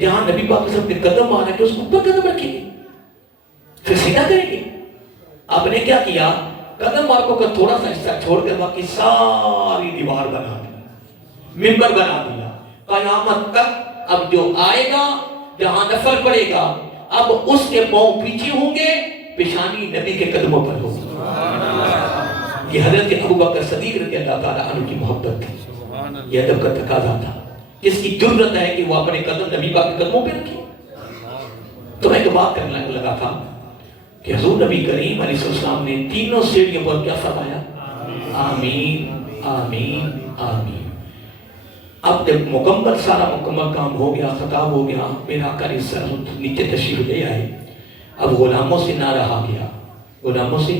جہاں نبی پاک صلی اللہ علیہ وسلم نے قدم مارا کہ اس کو اوپر قدم رکھیں گے، پھر سیدھا کریں گے. آپ نے کیا کیا؟ قدم مارکوں کا تھوڑا سا حصہ چھوڑ کر باقی ساری دیوار بنا دی، ممبر بنا دیا. قیامت تک اب جو آئے گا جہاں نفل پڑے گا اب اس کے پاؤں پیچھے ہوں گے، پیشانی نبی کے قدموں پر ہوگی. یہ حضرت ابوبکر صدیق رضی اللہ تعالیٰ عنہ کی محبت تھی، یہ ادب کا تقاضا تھا. اس کی جرت ہے کہ وہ اپنے قدم نبی پاک کے قدموں پہ رکھے. تو میں ایک بات کرنے لگا تھا کہ حضور نبی کریم علیہ السلام نے تینوں سیڑھیوں پر کیا فرمایا؟ آمین آمین آمین. اب جب سارا مکمل کام ہو گیا، خطاب ہو گیا، میرا آقا علیہ السلام نیچے تشریف لے آئے. اب غلاموں سے نہ رہا گیا، غلاموں سے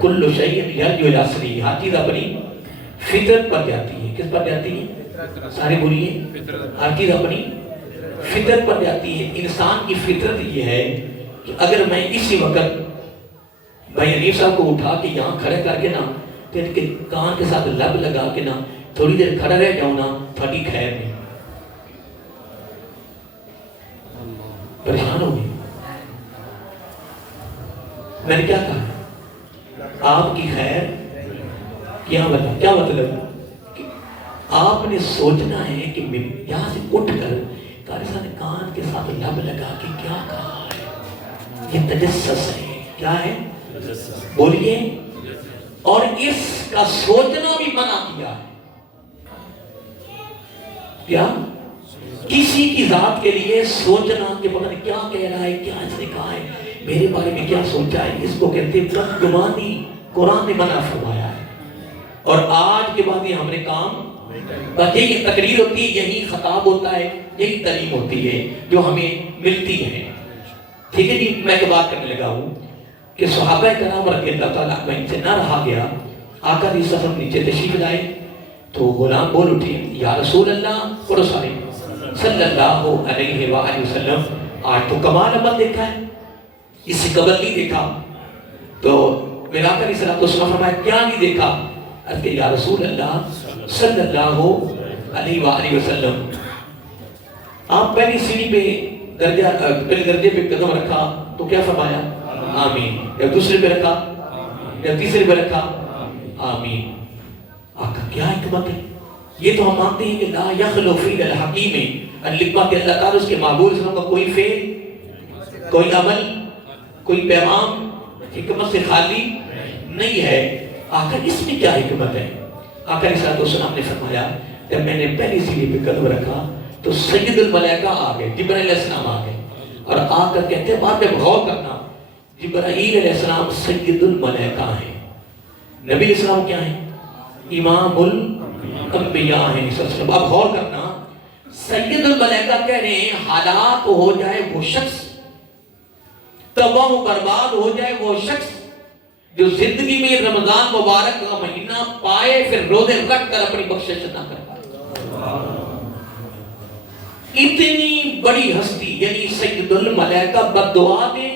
کل شیء یرجع الی اصلہ، ہر چیز اپنی فطرت پر جاتی ہے. کس پر جاتی ہے؟ سارے بولیے. ہر چیز اپنی فطرت پر جاتی ہے. انسان کی فطرت یہ ہے کہ اگر میں اسی وقت بھائی حنیف صاحب کو اٹھا کے یہاں کھڑے کر کے نا تو ان کے کان کے ساتھ لب لگا کے نا تھوڑی دیر کھڑا رہ جاؤں نا، تھوڑی خیر نہیں، پریشان ہو گئی. میں نے کیا کہا؟ آپ کی خیر کیا مطلب؟ آپ نے سوچنا ہے کہ یہاں سے اٹھ کر قاری صاحب نے کان کے ساتھ لب لگا کے کیا کہا ہے. یہ تجسس ہے. کیا ہے؟ بولیے. اور اس کا سوچنا بھی منع کیا ہے. کیا؟ کسی کی ذات کے لیے سوچنا کہ پتہ نہیں کیا کہہ رہا ہے، کیا اس نے کہا ہے، میرے بارے میں کیا سوچا ہے، اس کو کہتے ہیں بدگمانی. قرآن نے منع فرمایا ہے. اور آج کے بعد یہ ہم نے کام، بس یہی تقریر ہوتی ہے، یہی خطاب ہوتا ہے، یہی تعلیم ہوتی ہے جو ہمیں ملتی ہے. ٹھیک ہے جی. میں ایک بات کرنے لگا ہوں کہ صحابہ کرام رضی اللہ تعالیٰ عنہم ان سے نہ رہا گیا. آقا علیہ السلام نیچے تشریف لائے تو غلام بول اٹھے، یا رسول اللہ صلی اللہ علیہ وآلہ وسلم، آج تو کمال عمل دیکھا ہے، اس سے قبل نہیں دیکھا. تو میرا آقا علیہ السلام فرمایا کیا نہیں دیکھا؟ کہ یا رسول اللہ صلی اللہ علیہ وآلہ وسلم، آپ پہلی سیڑھی پہ پہلے درجے پہ قدم رکھا تو کیا فرمایا؟ آمین. جب دوسرے پہ رکھا، جب تیسرے پہ رکھا، آمین. آقا کیا حکمت ہے. یہ تو ہم مانتے ہیں کہ لا یخلو فی الحکیم، الحکمت اللہ تعالیٰ اس کے معبود اسلام کا کوئی فعل، کوئی عمل، کوئی پیغام حکمت سے خالی نہیں ہے. آقا اس میں کیا حکمت ہے؟ آقا علیہ السلام نے فرمایا جب میں نے پہلی سیڑھی پہ قدم رکھا تو سید الملائکہ آ گئے، جبرائیل علیہ السلام آ گئے اور آ کر کہتے ہیں بات میں غور کرنا، جبرائیل علیہ السلام سید الملائکہ ہیں. نبی علیہ السلام کیا ہیں؟ امام الانبیاء ہیں. اب غور کرنا، سید الملائکہ کہہ رہے ہیں حالات ہو جائے وہ شخص، تباہ و برباد ہو جائے وہ شخص جو زندگی میں رمضان مبارک کا مہینہ پائے پھر روزے رکھ کر اپنی بخشش نہ کر پائے. اتنی بڑی ہستی یعنی سید الملائکہ بد دعا دے،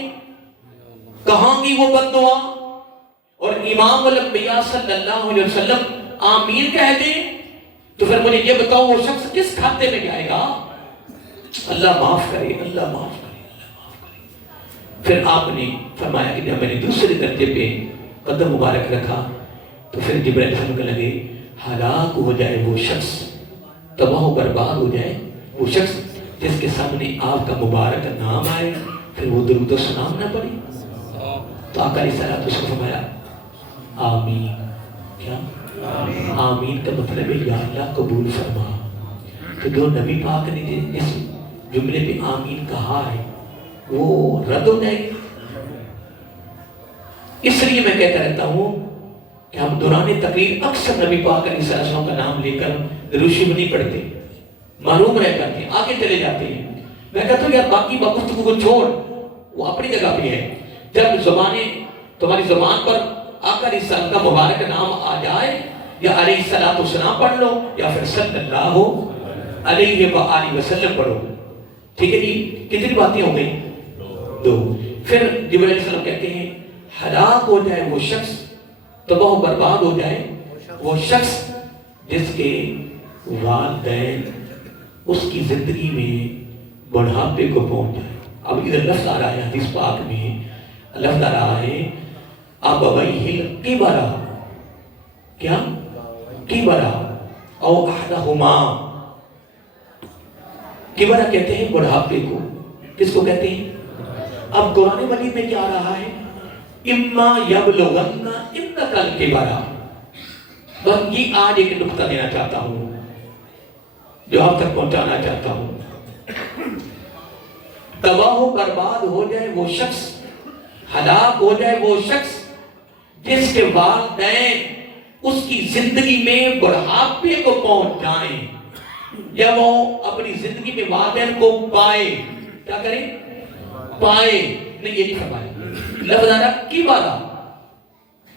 کہاں کی وہ بد دعا، اور امام الانبیاء صلی اللہ علیہ وسلم آمین کہہ دیں تو پھر مجھے یہ بتاؤ وہ شخص کس کھاتے میں جائے گا؟ اللہ معاف کرے، اللہ معاف کرے. پھر آپ نے فرمایا کہ جب میں نے دوسرے درجے پہ قدم مبارک رکھا تو پھر جبرائیل السلام کہنے لگے ہلاک ہو جائے وہ شخص، تباہ و برباد ہو جائے وہ شخص جس کے سامنے آپ کا مبارک نام آئے پھر وہ درود و سلام نہ پڑے. تو آقا علیہ السلام اس کو فرمایا آمین. کیا آمین کا مطلب ہے یا اللہ قبول فرما. تو جو نبی پاک نے جس جملے پہ آمین کہا ہے وہ رد ہو جائے گی. اس لیے میں کہتا رہتا ہوں کہ ہم دوران تقریر اکثر نبی پاک علیہ السلام کا نام لے کر درود شریف نہیں پڑھتے, معروم رہ جاتے ہیں, آگے چلے جاتے ہیں. میں کہتا ہوں یار باقی گفتگو کو چھوڑ, وہ اپنی جگہ پہ ہے. جب تمہاری زبان پر آقا علیہ السلام کا مبارک نام آ جائے یا علیہ الصلوۃ والسلام پڑھ لو یا پھر صلی اللہ علیہ وآلہ وسلم پڑھو. ٹھیک ہے جی, کتنی باتیں ہو گئی؟ 2. پھر جبرائیل علیہ السلام کہتے ہیں ہلاک ہو جائے وہ شخص, تباہ و برباد ہو جائے وہ شخص جس کے والدین اس کی زندگی میں بڑھاپے کو پہنچ جائے. اب ادھر لفظ آ رہا ہے حدیث پاک میں, لفظ آ رہا ہے ابویہ کبرا, کیا کبرا او احدہما. کبرا کہتے ہیں بڑھاپے کو. کس کو کہتے ہیں؟ اب قرآن مجید میں کیا آ رہا ہے؟ اما یبلغن عندک الکبر. بس یہ آج ایک نقطہ دینا چاہتا ہوں جو آپ تک پہنچانا چاہتا ہوں. تباہ و برباد ہو جائے وہ شخص, ہلاک ہو جائے وہ شخص جس کے والدین اس کی زندگی میں بڑھاپے کو پہنچ جائیں, یا وہ اپنی زندگی میں والدین کو پائے. کیا کریں؟ پائے. نہیں, یہ نہیں فرمایا. لفظ آنا کی بارہ,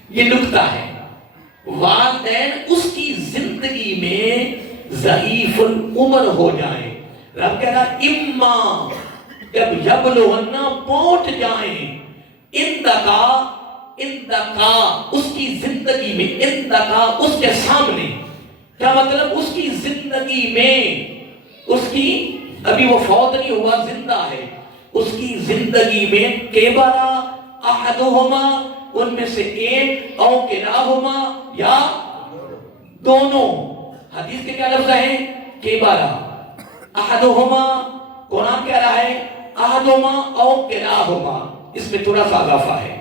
یہ نکتہ ہے. والدین اس کی زندگی میں ضعیف العمر ہو جائیں. رب کہہ رہا اما, جب یبلغن پہنچ جائیں, اندکا اس کی زندگی میں, اندکا اس کے سامنے. کیا مطلب؟ اس کی زندگی میں, اس کی ابھی وہ فوت نہیں ہوا, زندہ ہے. اس کی زندگی میں کبرا احدہما, ان میں سے ایک, او کلاہما یا دونوں. حدیث کے کیا لفظ ہیں؟ کبرا احدہما. قرآن کہہ رہا ہے احدہما او کلاہما. اس میں تھوڑا سا اضافہ ہے,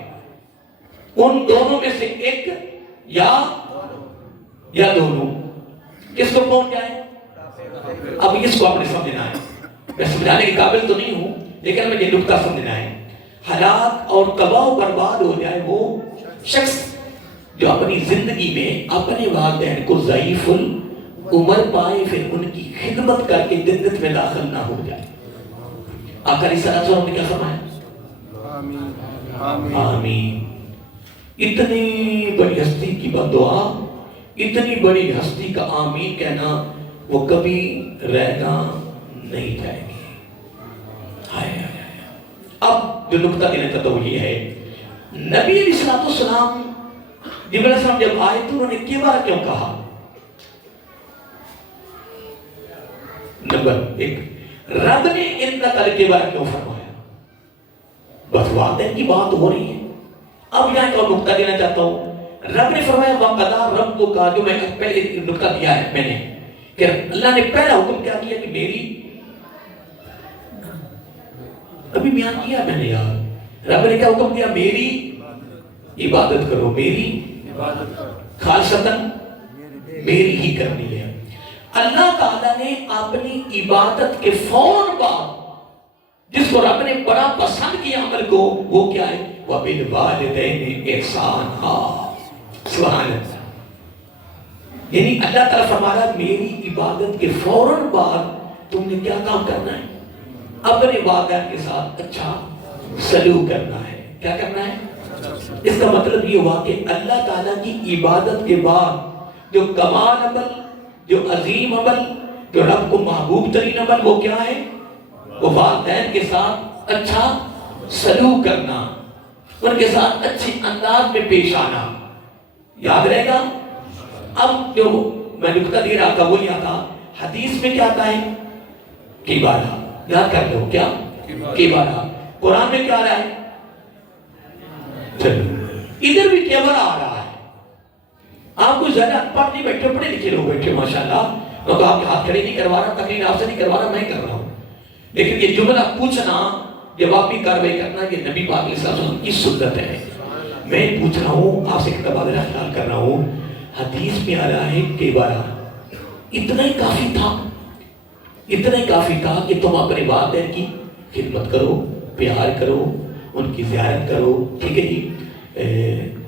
ان دونوں میں سے ایک یا دونوں. کس کو پہنچ جائے؟ اب اس کو آپ نے سمجھنا ہے. میں سمجھانے کے قابل تو نہیں ہوں, لیکن میں یہ نکتہ سمجھنا ہے. ہلاک اور تباہ و برباد ہو جائے وہ شخص جو اپنی زندگی میں اپنے والدین کو ضعیف العمر پائے, پھر ان کی خدمت کر کے جنت میں داخل نہ ہو جائے. آقا علیہ السلام نے کیا فرمایا؟ آمین. اتنی بڑی ہستی کی بددعا, اتنی بڑی ہستی کا آمین کہنا وہ کبھی رہنا نہیں جائے گی. اب جو نکتہ دینے کا تو یہ ہے, نبی علیہ السلام جبرائیل علیہ السلام جب آئے تو انہوں نے کبرا کیوں کہا؟ نمبر 1, رب نے اندک الکبر کیوں فرمایا؟ بس والدین کی بات ہو رہی ہے. اب یہاں ایک نکتہ دینا چاہتا ہوں. رب نے فرمایا وَقَضَىٰ رَبُّكَ, جو میں پہلے نکتہ دیا ہے میں نے, کہ اللہ نے پہلا حکم کیا کیا کہ میری, ابھی بیان کیا میں نے یار, رب نے کیا حکم دیا؟ میری عبادت کرو, میری خالصتاً میری ہی کرنی ہے. اللہ تعالیٰ نے اپنی عبادت کے فوراً بعد جس کو رب نے بڑا پسند کیا عمل کو, وہ کیا ہے؟ وَبِالْوَالِدَيْنِ إِحْسَانًا. سبحان اللہ. یعنی اللہ تعالیٰ فرما رہا میری عبادت کے فوراً بعد تم نے کیا کام کرنا ہے؟ اپنے والدین کے ساتھ اچھا سلوک کرنا ہے. کیا کرنا ہے؟ اس کا مطلب یہ ہوا کہ اللہ تعالیٰ کی عبادت کے بعد جو کمال عمل, جو عظیم عمل, جو رب کو محبوب ترین عمل, وہ کیا ہے؟ وہ والدین کے ساتھ اچھا سلوک کرنا, ان کے ساتھ اچھے انداز میں پیش آنا. یاد رہے گا؟ اب جو میں نکتہ دے رہا تھا وہ یہ تھا, حدیث میں کیا آتا ہے؟ کبرا. یاد کر لو, کیا کبرا. قرآن میں کیا آ رہا ہے؟ چلو ادھر بھی کبرا آ رہا ہے. آپ کو زیادہ پڑھ نہیں بیٹھے, پڑھے لکھے لوگ بیٹھے ماشاءاللہ. میں تو آپ کے ہاتھ کھڑے نہیں کروا رہا, تقریر آپ سے نہیں کروا رہا, میں کر رہا ہوں. لیکن یہ جملہ پوچھنا, جوابی کارروائی کرنا, یہ نبی پاک علیہ السلام کی سنت ہے. میں پوچھ رہا ہوں آپ سے, ایک تبادلہ خیال کر رہا ہوں. حدیث میں آ رہا ہے کہ بارہ اتنا ہی کافی تھا، اتنا ہی کافی تھا کہ تم اپنے والدین کی خدمت کرو، پیار کرو، ان کی زیارت کرو، ٹھیک ہے جی۔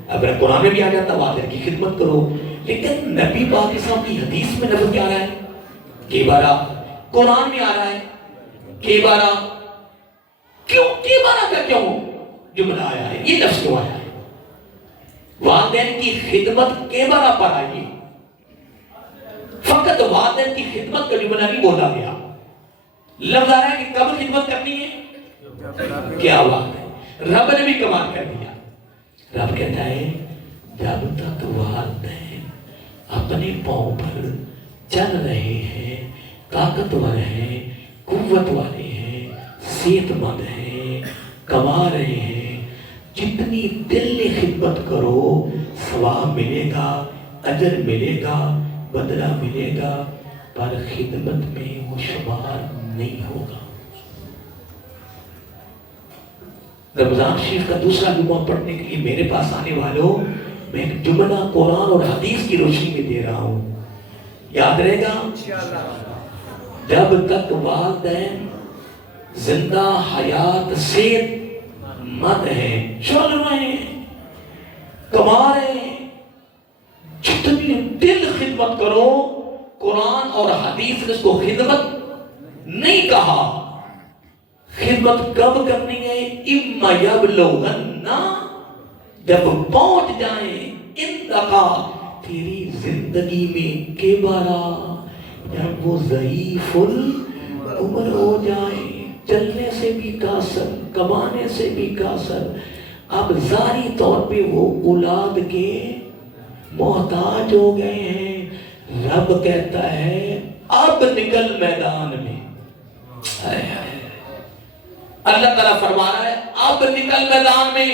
اگر قرآن میں بھی آ جاتا والدین کی خدمت کرو، لیکن نبی پاک اسلام کی حدیث میں لفظ کیا آ رہا ہے کہ بارہ، قرآن میں آ رہا ہے کہ بارہ، کیوں کہ بارہ کا کیوں جملہ آیا ہے، یہ لفظ کیوں آیا ہے؟ والدین کی خدمت کے بارہ پر آئی، فقط والدین کی خدمت کا جملہ نہیں بولا گیا، لفظ آ رہا ہے کہ کب خدمت کرنی ہے، کیا بات ہے، رب نے بھی کمال کر دیا۔ رب کہتا ہے جب تک والدین اپنے پاؤں پر چل رہے ہیں، طاقتور ہیں، قوت والے ہیں، صحت مند ہیں، کما رہے ہیں، جتنی دل نے خدمت کرو ثواب ملے گا، اجر ملے گا، بدلہ ملے گا، پر خدمت میں وہ شمار نہیں ہوگا۔ رمضان شریف کا دوسرا جمعہ پڑھنے کے لیے میرے پاس آنے والوں میں ایک جملہ قرآن اور حدیث کی روشنی میں دے رہا ہوں، یاد رہے گا؟ جب تک والدین زندہ حیات صحت مند ہیں، چل رہے ہیں، کما رہے ہیں، جتنی دل خدمت کرو، قرآن اور حدیث نے اس کو خدمت نہیں کہا۔ خدمت کب کرنی ہے؟ اما یبلغن، جب پہنچ جائیں انتقا تیری زندگی میں کے بارا، جب وہ ضعیف العمر ہو جائیں، چلنے سے بھی قاصر، کمانے سے بھی قاصر، اب ظاہری طور پہ وہ اولاد کے محتاج ہو گئے ہیں۔ رب کہتا ہے اب نکل میدان میں، اللہ تعالیٰ فرما رہا ہے اب نکل میدان میں،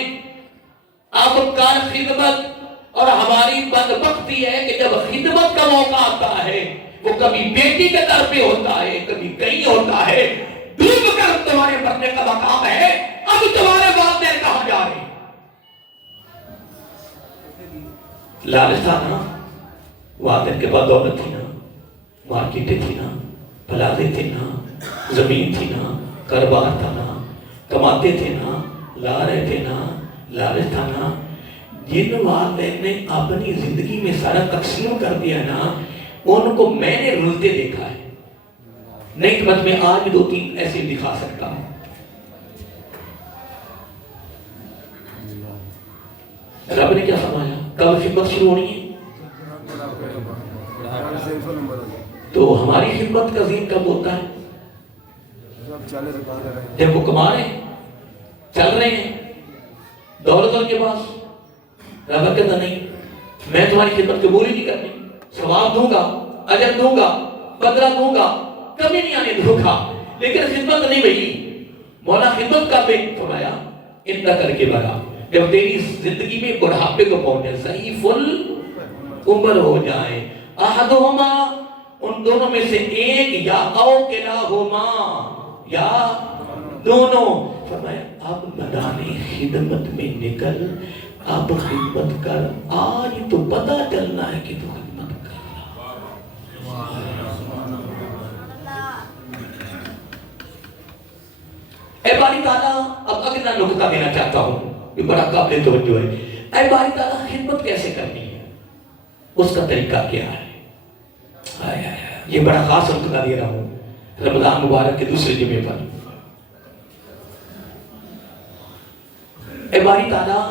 اب کر خدمت۔ اور ہماری بدبختی ہے کہ جب خدمت کا موقع آتا ہے وہ کبھی بیٹی کے در پہ ہوتا ہے، کبھی کہیں ہوتا ہے، ڈوب کر تمہارے مرنے کا مقام ہے، اب تمہارے والدین کہاں جا رہے ہیں؟ لالچ تھا نا، والدین کے بعد دولت تھی نا، مارکیٹیں تھی نا، پلازے تھے نا، زمین تھی نا، کاروبار تھا نا، کماتے تھے نا، لا رہے تھے نا، لالچ تھا نا۔ جن والدین نے اپنی زندگی میں سارا تقسیم کر دیا نا، ان کو میں نے رلتے دیکھا ہے، نہیں تو میں آج دو تین ایسے دکھا سکتا ہوں۔ رب نے کیا فرمایا؟ کب خدمت شروع ہونی ہے؟ تو ہماری خدمت کا ذہن کب ہوتا ہے؟ جب وہ کما رہے ہیں، چل رہے ہیں، دولت ان کے پاس۔ رب کہتا نہیں، میں تمہاری خدمت قبول ہی نہیں کرنی، ثواب دوں گا، اجر دوں گا، بدلہ دوں گا، کبھی نہیں آنے دوں گا، لیکن خدمت نہیں بھئی۔ مولا خدمت کا بھی فرمایا اتنا کر کے بڑھا، جب تیری زندگی میں بڑھاپے کو پہنچے، ضعیف العمر ہو جائے، احدہما، ان دونوں میں سے ایک، یا او کلاہما، یا دونوں۔ فرمایا اب میدان خدمت میں نکل، اب خدمت کر، آج تو پتہ چلنا ہے کہ تو خدمت کر رہا۔ اے باری تعالیٰ، اب اگلا نکتہ دینا چاہتا ہوں، یہ بڑا قابل توجہ ہے۔ اے باری تعالیٰ، خدمت کیسے کرنی ہے؟ اس کا طریقہ کیا ہے؟ یہ بڑا خاص نکتہ دے رہا ہوں رمضان مبارک کے دوسرے جمعے پر۔ اے باری تعالیٰ،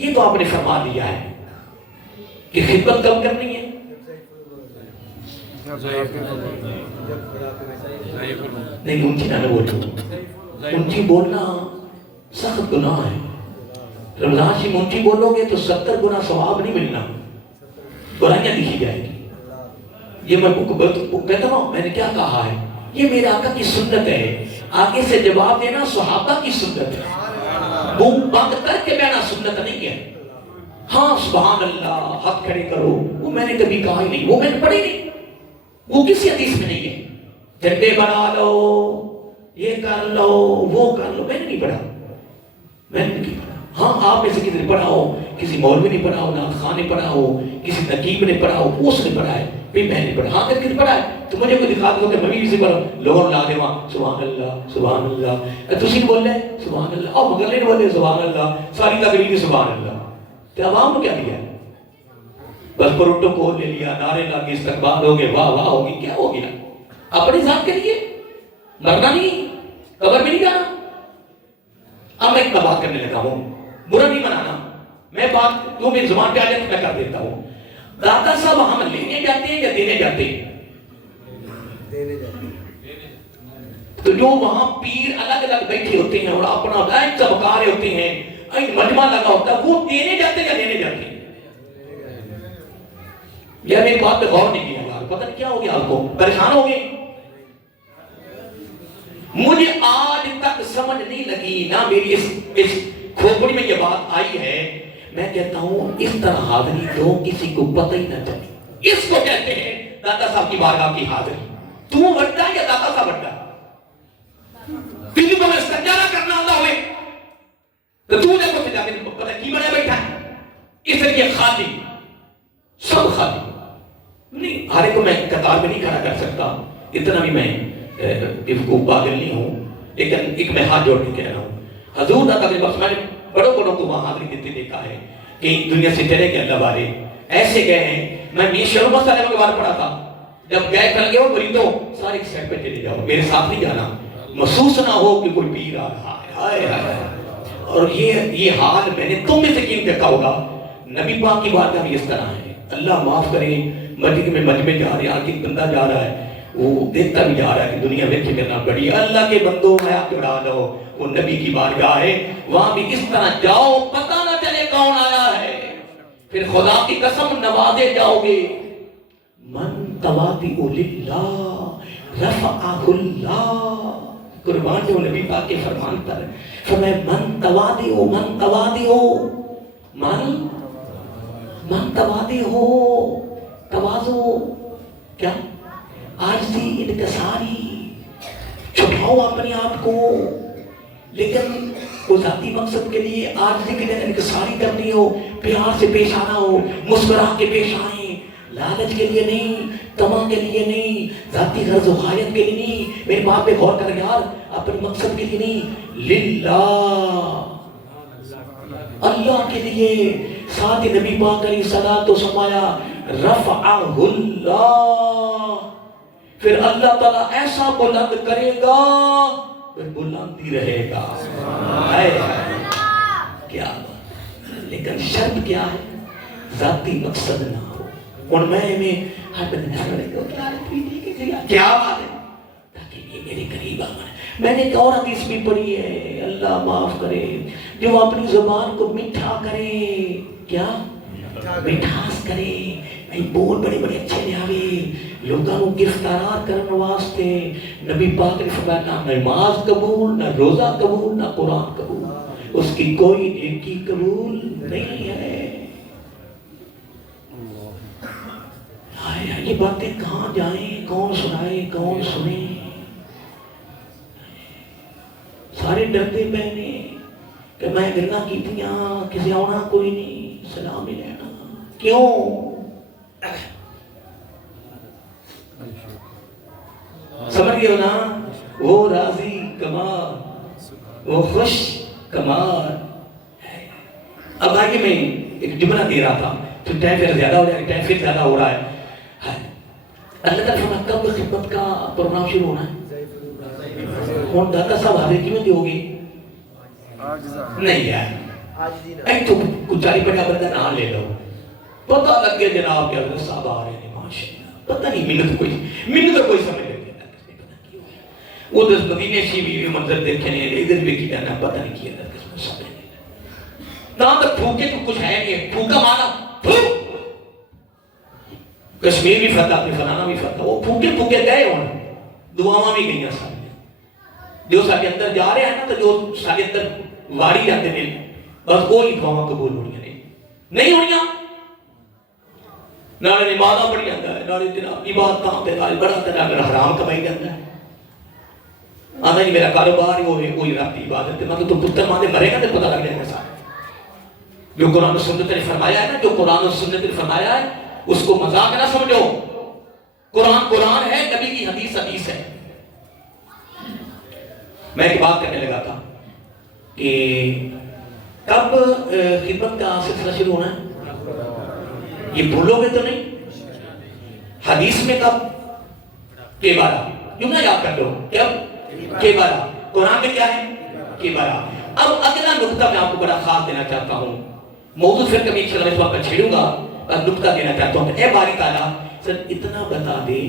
یہ تو آپ نے فرما دیا ہے کہ خدمت کب کرنی ہے؟ نہیں، اونچی نہ بولو، اونچی بولنا سخت گناہ ہے۔ رمضان سے اونچی بولو گے تو 70 گنا ثواب نہیں ملنا، برائیاں لکھی جائے گی۔ یہ میں کہتا ہوں، میں نے کیا کہا ہے؟ یہ میرے آقا کی سنت ہے، آگے سے جواب دینا صحابہ کی سنت ہے، وہ بات کر کے بیانا سنت نہیں ہے۔ ہاں سبحان اللہ، ہاتھ کھڑے کرو، وہ میں نے کبھی کہا ہی نہیں، وہ میں نے پڑھی نہیں، وہ کسی حدیث میں نہیں ہے۔ جھنڈے بنا لو، یہ کر لو، وہ کر لو، میں نے نہیں پڑھا، میں نے نہیں پڑھا۔ ہاں آپ میں سے کسی نے پڑھا ہو، کسی مولوی نے پڑھا ہو، نعت خان نے پڑھا ہو، کسی نقیب نے پڑھا ہو، اس نے پڑھا ہے، پھر میں نے پڑھا، ہاں کسی نے پڑھا ہے تو مجھے کوئی دکھا دو کہ میں بھی اسے پڑھا لوگوں لا دے وہاں سبحان اللہ سبحان اللہ، تسی نہیں بول رہے سبحان اللہ، اور مگر نہیں بول رہے سبحان اللہ، ساری تقریر سبحان اللہ، تو عوام نے کیا دیا؟ بس پروٹو کول لے لیا، نعرے لاگے، استقبال ہو گئے، واہ واہ ہوگی، کیا ہو گیا؟ اپنی ذات کے لیے مرنا نہیں، قبر میں نہیں جانا۔ اب میں ایک بات کرنے لگا ہوں، برا نہیں منانا، میں بات جو میری زبان پہ آ جائے میں کر دیتا ہوں۔ داتا صاحب ہم لینے جاتے ہیں یا دینے جاتے ہیں؟ دینے جاتے ہیں۔ تو جو وہاں پیر الگ الگ بیٹھے ہوتے ہیں اور اپنا لائن چمکا رہے ہوتے ہیں، مجمع لگا ہوتا ہے، وہ دینے جاتے ہیں یا دینے جاتے ہیں؟ یار ایک بات پہ غور نہیں کیا یار، پتہ نہیں کیا ہو گیا آپ کو، پریشان ہو گئے؟ مجھے آج تک سمجھ نہیں لگی نہ میری اس کھوپڑی میں یہ بات آئی ہے، میں کہتا ہوں اس طرح حاضری دو کسی کو پتہ ہی نہ چلے، اس کو کہتے ہیں داتا صاحب کی بارگاہ کی حاضری۔ تو بڑھتا ہے یا داتا صاحب بڑھتا ہے؟ تیری کو میں سجارہ کرنا اللہ ہوئے تو تو جب سے جا کے پتہ کی بڑھا بیٹھا ہے، اس لیے خالی سب خالی نہیں، ہر ایک کو میں قطار میں نہیں کھڑا کر سکتا، اتنا بھی میں بیوقوف پاگل نہیں ہوں، لیکن ایک میں ہاتھ جوڑ کے کہہ رہا ہوں، حضور داتا کے بخش میں نے بڑوں بڑوں کو وہاں حاضری دیتے دیکھا ہے کہ دنیا سے چلے گئے اللہ والے، ایسے گئے ہیں، میں میر شروع صاحب کے بارے پڑھا تھا، جب گئے کر گئے ہو مریدوں سارے ایک سائڈ پہ چلے جاؤ، میرے ساتھ نہیں جانا، محسوس نہ ہو کہ کوئی پیر آ رہا ہے، ہائے ہائے۔ اور یہ حال میں نے تم میں سے کیوں دیکھا ہوگا، نبی پاک کی بارگاہ بھی اس طرح ہے، اللہ معاف کرے، مسجد میں مجمع جا رہے ہیں، آگے بندہ جا رہا ہے، وہ دیکھتا بھی جا رہا ہے کہ دنیا میں کرنا بڑی ہے، اللہ کے بندوں میں آپ اڑا لو، وہ نبی کی بارگاہ ہے، وہاں بھی اس طرح جاؤ پتہ نہ چلے کون آیا ہے، پھر خدا کی قسم نوازے جاؤ گے۔ من تواضع للہ رفعہ اللہ، قربان جو نبی پاک کے فرمان پر فرمائے من تواضع من تواضع من تواضع ہو، تواضع کیا؟ عاجزی، انکساری، چھپاؤ اپنے آپ کو، لیکن وہ ذاتی مقصد کے لیے عاجزی کے لیے انکساری کرنی ہو، پیار سے پیش آنا ہو، مسکرا کے پیش آئیں، لالچ کے لیے نہیں، طمع کے لیے نہیں، ذاتی غرض و حاجت کے لیے نہیں، میرے بات پہ غور کر یار، اپنے مقصد کے لیے نہیں، للہ، اللہ کے لیے۔ ساتھ نبی پاک علیہ الصلوۃ والسلام رفعہ اللہ، پھر اللہ تعالیٰ ایسا بلند کرے گا پھر بلند ہی رہے گا، کیا؟ لیکن شرط کیا ہے؟ ذاتی مقصد نہ ہو، اور میں کیا بات ہے تاکہ یہ میرے قریب آمن۔ میں نے ایک اور حدیث بھی پڑھی ہے، اللہ معاف کرے، جو اپنی زبان کو میٹھا کرے، کیا؟ مٹھاس کرے، بول بڑے بڑے اچھے لے آوے، لوگوں کو گرفتار کرنے واسطے، نبی پاک نے فرمایا نہ نماز قبول، نہ روزہ قبول، نہ قرآن قبول، اس کی کوئی نیکی قبول نہیں ہے۔ یہ باتیں کہاں جائیں، کون سنائے، کون سنے؟ سارے ڈرتے پہنے کہ میں گرنا کیتیاں کسی آنا کوئی نہیں، سلام ہی لینا، کیوں؟ سمجھ گئے ہو نا؟ وہ راضی کمال، وہ خوش کمال۔ اب آگے میں ایک جملہ دے رہا تھا، تو ٹائم پھر زیادہ ہو جائے، ٹائم پھر زیادہ ہو رہا ہے۔ اللہ تعالیٰ فرماتا کب خدمت کا پروگرام شروع ہونا ہے؟ اور داتا صاحب حاضر کیوں دی ہوگی؟ نہیں یار، ایک تو کچھ چاری پڑھا بندہ نہ لے لو، پتہ لگ گیا جناب کہ حضرت صاحب آ رہے ہیں، ماشاءاللہ، پتہ نہیں منت کوئی سمجھ لے گیا، وہ دس مدینے سی بھی منظر دیکھنے ادھر بھی کی جانا، پتہ نہیں کیا تھا کس کو سمجھ لے گا، نہ تک پھوکے تو کچھ ہے نہیں، پھوکا مانا پھوک، کشمیر بھی فتح اپنے فلانا بھی فتح، وہ پھوکے گئے ہونا، دعاواں بھی گئیاں سارے، جو سارے اندر جا رہے ہیں نا، تو جو سارے اندر واری جاتے ہیں بس کوئی دعاواں قبول ہونی نہیں ہونی، نالے نمازاں پڑھی جاتا ہے، نالے جناب عبادتاں پہ نالے بڑا تر اگر حرام کمائی جاتا ہے، آدھا نہیں میرا کاروبار ہی ہوئے کوئی رات کی عبادت ہے، مگر تو پتر مانے مرے گا تو پتہ لگ جائے گا سارے، جو قرآن و سنت نے فرمایا ہے نا، جو قرآن و سنت نے فرمایا ہے اس کو مذاق نہ سمجھو. قرآن قرآن ہے، نبی کی حدیث حدیث ہے. میں ایک بات کرنے لگا تھا کہ کب خدمت کا سلسلہ شروع ہونا ہے؟ یہ بھولو گے تو نہیں؟ حدیث میں کب؟ کے 12 جملہ یاد کر لو. کب؟ کے 12. قرآن میں کیا ہے؟ کے 12. اب اگلا نقطہ میں آپ کو بڑا خاص دینا چاہتا ہوں. موضوع پھر کبھی انشاءاللہ اس وقت چھیڑوں گا. نقطہ دینا چاہتا ہوں. اے باری تعالیٰ سر اتنا بتا دے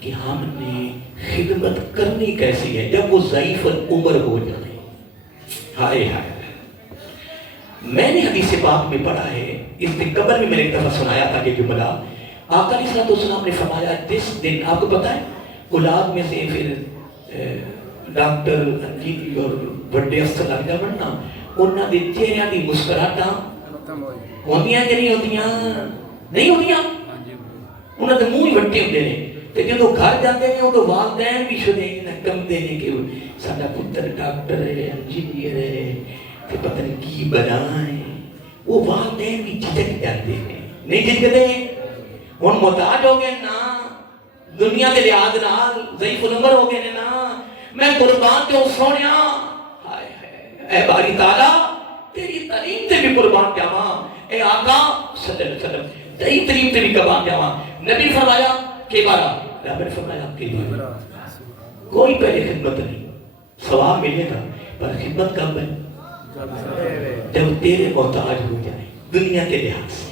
کہ ہم نے خدمت کرنی کیسی ہے جب وہ ضعیف العمر ہو جائے. ہائے ہائے. میں نے حدیث پاک میں پڑھا ہے، اس سے قبل میں نے ایک دفعہ سنایا تھا کہ جملہ آقا علیہ الصلوۃ والسلام نے فرمایا جس دن، آپ کو پتا ہے اولاد میں سے پھر ڈاکٹر انجینئر اور بڑے افسر لگ جا بننا، انہاں دے چہریاں دی مسکراہٹاں ہوندیاں کہ نہیں ہوندیاں؟ نہیں ہوندیاں. انہاں دے منہ ہی وٹے ہوندے نے. تے جدوں گھر جاندے نے اودوں والدین بھی شدید نہ کمدے نے کہ ساڈا پتر ڈاکٹر ہے، انجینئر ہے، تے پتہ نہیں کی بنا ہے. وہ والدین بھی جھجک جاندے ہیں. نہیں جھجکدے؟ ہن محتاج ہو گئے نا دنیا دے لحاظ نال، ضعیف العمر ہو گئے نا. میں قربان جو سونیا، ہائے ہائے اے باری تعالیٰ تیری تعلیم تے بھی قربان جاواں. اے آقا صلی اللہ علیہ وسلم تیری تعلیم تے بھی قربان جاواں. نبی فرمایا کہ 12، رب نے فرمایا کہ 12. کوئی پہلے خدمت نہیں، ثواب ملے گا، پر خدمت کب ہے؟ جب تیرے محتاج ہو جائے. دنیا کے لحاظ سے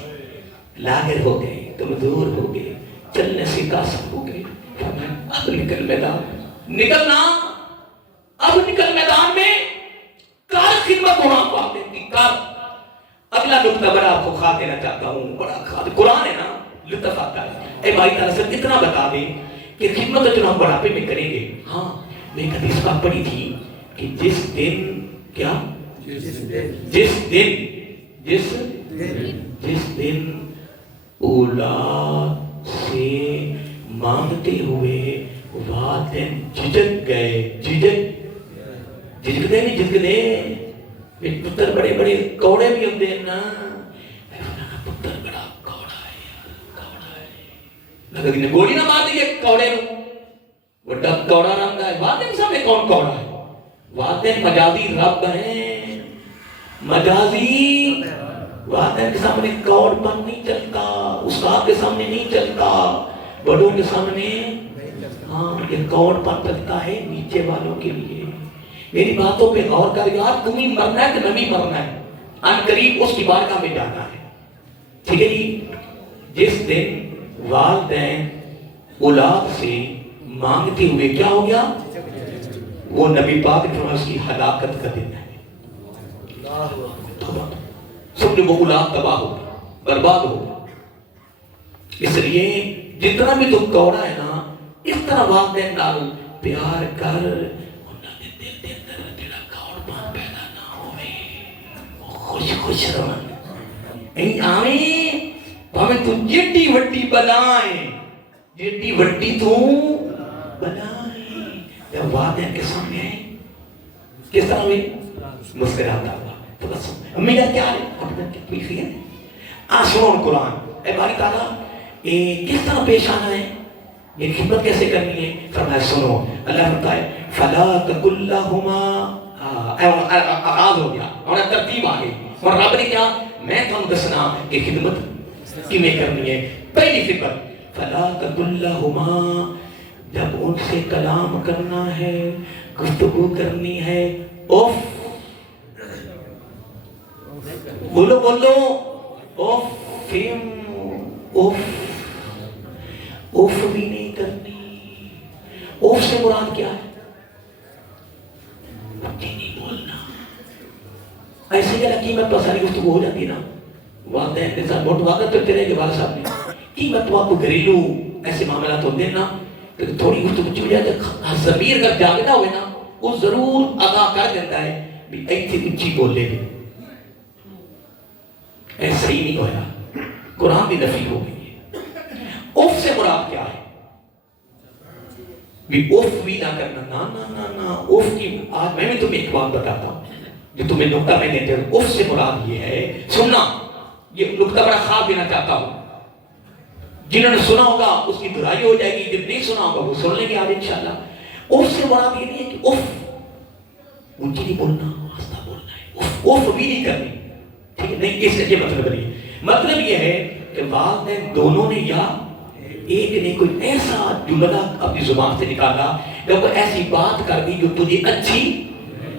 لاغر ہو گئے، کمزور ہو گئے، چلنے سے قاصر ہو گئے. اب نکل میدان، نکلنا اب نکل میدان میں. کار خدمت ہونا کو آپ دیتی کار. اگلا نقطہ بڑا آپ کو خواہ دینا چاہتا ہوں، بڑا خواہ قرآن ہے نا، لطف آتا ہے. اے بھائی تعالیٰ سے اتنا بتا دیں کہ خدمت جو ہم بڑھاپے میں کریں گے. ہاں میں ایک حدیث بات پڑھی تھی کہ جس دن کیا؟ جس دن اولاد سے مانگتے ہوئے والدین جھجک گئے. جھجک دے نہیں جھجک دے. پتر بڑے بڑے کوڑے بھی ہوتے ہیں نا، پتر بڑا کوڑا ہے، لگا گولی نہ مار دی کوڑے نو، بڑا کوڑا رہتا ہے. والدین سامنے کون کوڑا ہے؟ والدین مجازی رب ہیں، مجازی. والدین کے سامنے کوڑ پن نہیں چلتا، استاد کے سامنے نہیں چلتا، بڑوں کے سامنے. ہاں یہ کوڑ پن چلتا ہے نیچے والوں کے لیے. میری باتوں پہ غور کر یار، تم ہی مرنا ہے کہ نبی مرنا ہے، ان قریب اس کی بارگاہ میں جانا ہے. ٹھیک ہے جی. جس دن والدین اولاد سے مانگتے ہوئے کیا ہو گیا؟ وہ نبی پاک نے فرمایا اس کی ہلاکت کا دن ہے. سب وہ اولاد تباہ ہو برباد ہو. اس لیے جتنا بھی تو کوڑا ہے نا، اس طرح والدین نال پیار کر، خوش رہن آویں بھاویں تو جیڈی وڈی بلائیں، جیڈی وڈی تو بلائیں. جب والدین کے سامنے آئے کس طرح ہوئی؟ مسکراتا ہوا. تبسم. امی جان کیا حال ہے؟ آپ جان کی خیر ہے؟ سنو قرآن. اے باری تعالیٰ کس طرح پیش آنا ہے، یہ خدمت کیسے کرنی ہے؟ فرمایا سنو. اللہ فرماتا ہے فلا تقل لهما. آغاز ہو گیا اور ترتیب آ گئی. اور رب نے کیا؟ میں تمہیں دسنا کہ خدمت کی میں کرنی ہے. پہلی خدمت فلا تقل لهما، جب ان سے کلام کرنا ہے، گفتگو کرنی ہے، اوف. بولو بولو اوف. اوف اوف بھی نہیں کرنی. اوف سے مراد کیا ہے؟ نہیں بولنا. ایسے کیا قیمت پسانی گفتگو ہو جاتی ہے نا والدین کے ساتھ. بہت وعدہ کرتے رہے کہ والد صاحب نے قیمت تو آپ کو گھریلو ایسے معاملات ہوتے ہیں نا، تو تھوڑی گفتگو چھو جائے تو ضمیر اگر جاگتا ہوئے نا وہ ضرور آگاہ کر دیتا ہے بھی ایسے اچھی بولے گی. ایسا ہی نہیں ہویا. قرآن بھی نفی ہو گئی ہے. اوف سے مراد کیا ہے؟ بھی اوف بھی نہ کرنا. نا اوف کی آج میں بھی تمہیں ایک بات بتاتا ہوں جو تمہیں نقطہ میں دیتے ہیں. اوف سے مراد یہ ہے، سننا یہ نکتہ بڑا خواب دینا چاہتا ہوں. جنہوں نے سنا ہوگا اس کی دہرائی ہو جائے گی, جن نہیں سنا ہوگا وہ سن لیں گے آج انشاءاللہ. اف سے مراد یہ نہیں ہے کہ اف اونچی نہیں بولنا, آہستہ بولنا ہے. اف بھی نہیں کرنی, ٹھیک ہے, نہیں, اس کا یہ مطلب نہیں. مطلب یہ ہے کہ والدین دونوں نے یا ایک نے کوئی ایسا جملہ اپنی زبان سے نکالا یا کوئی ایسی بات کر دی جو تجھے اچھی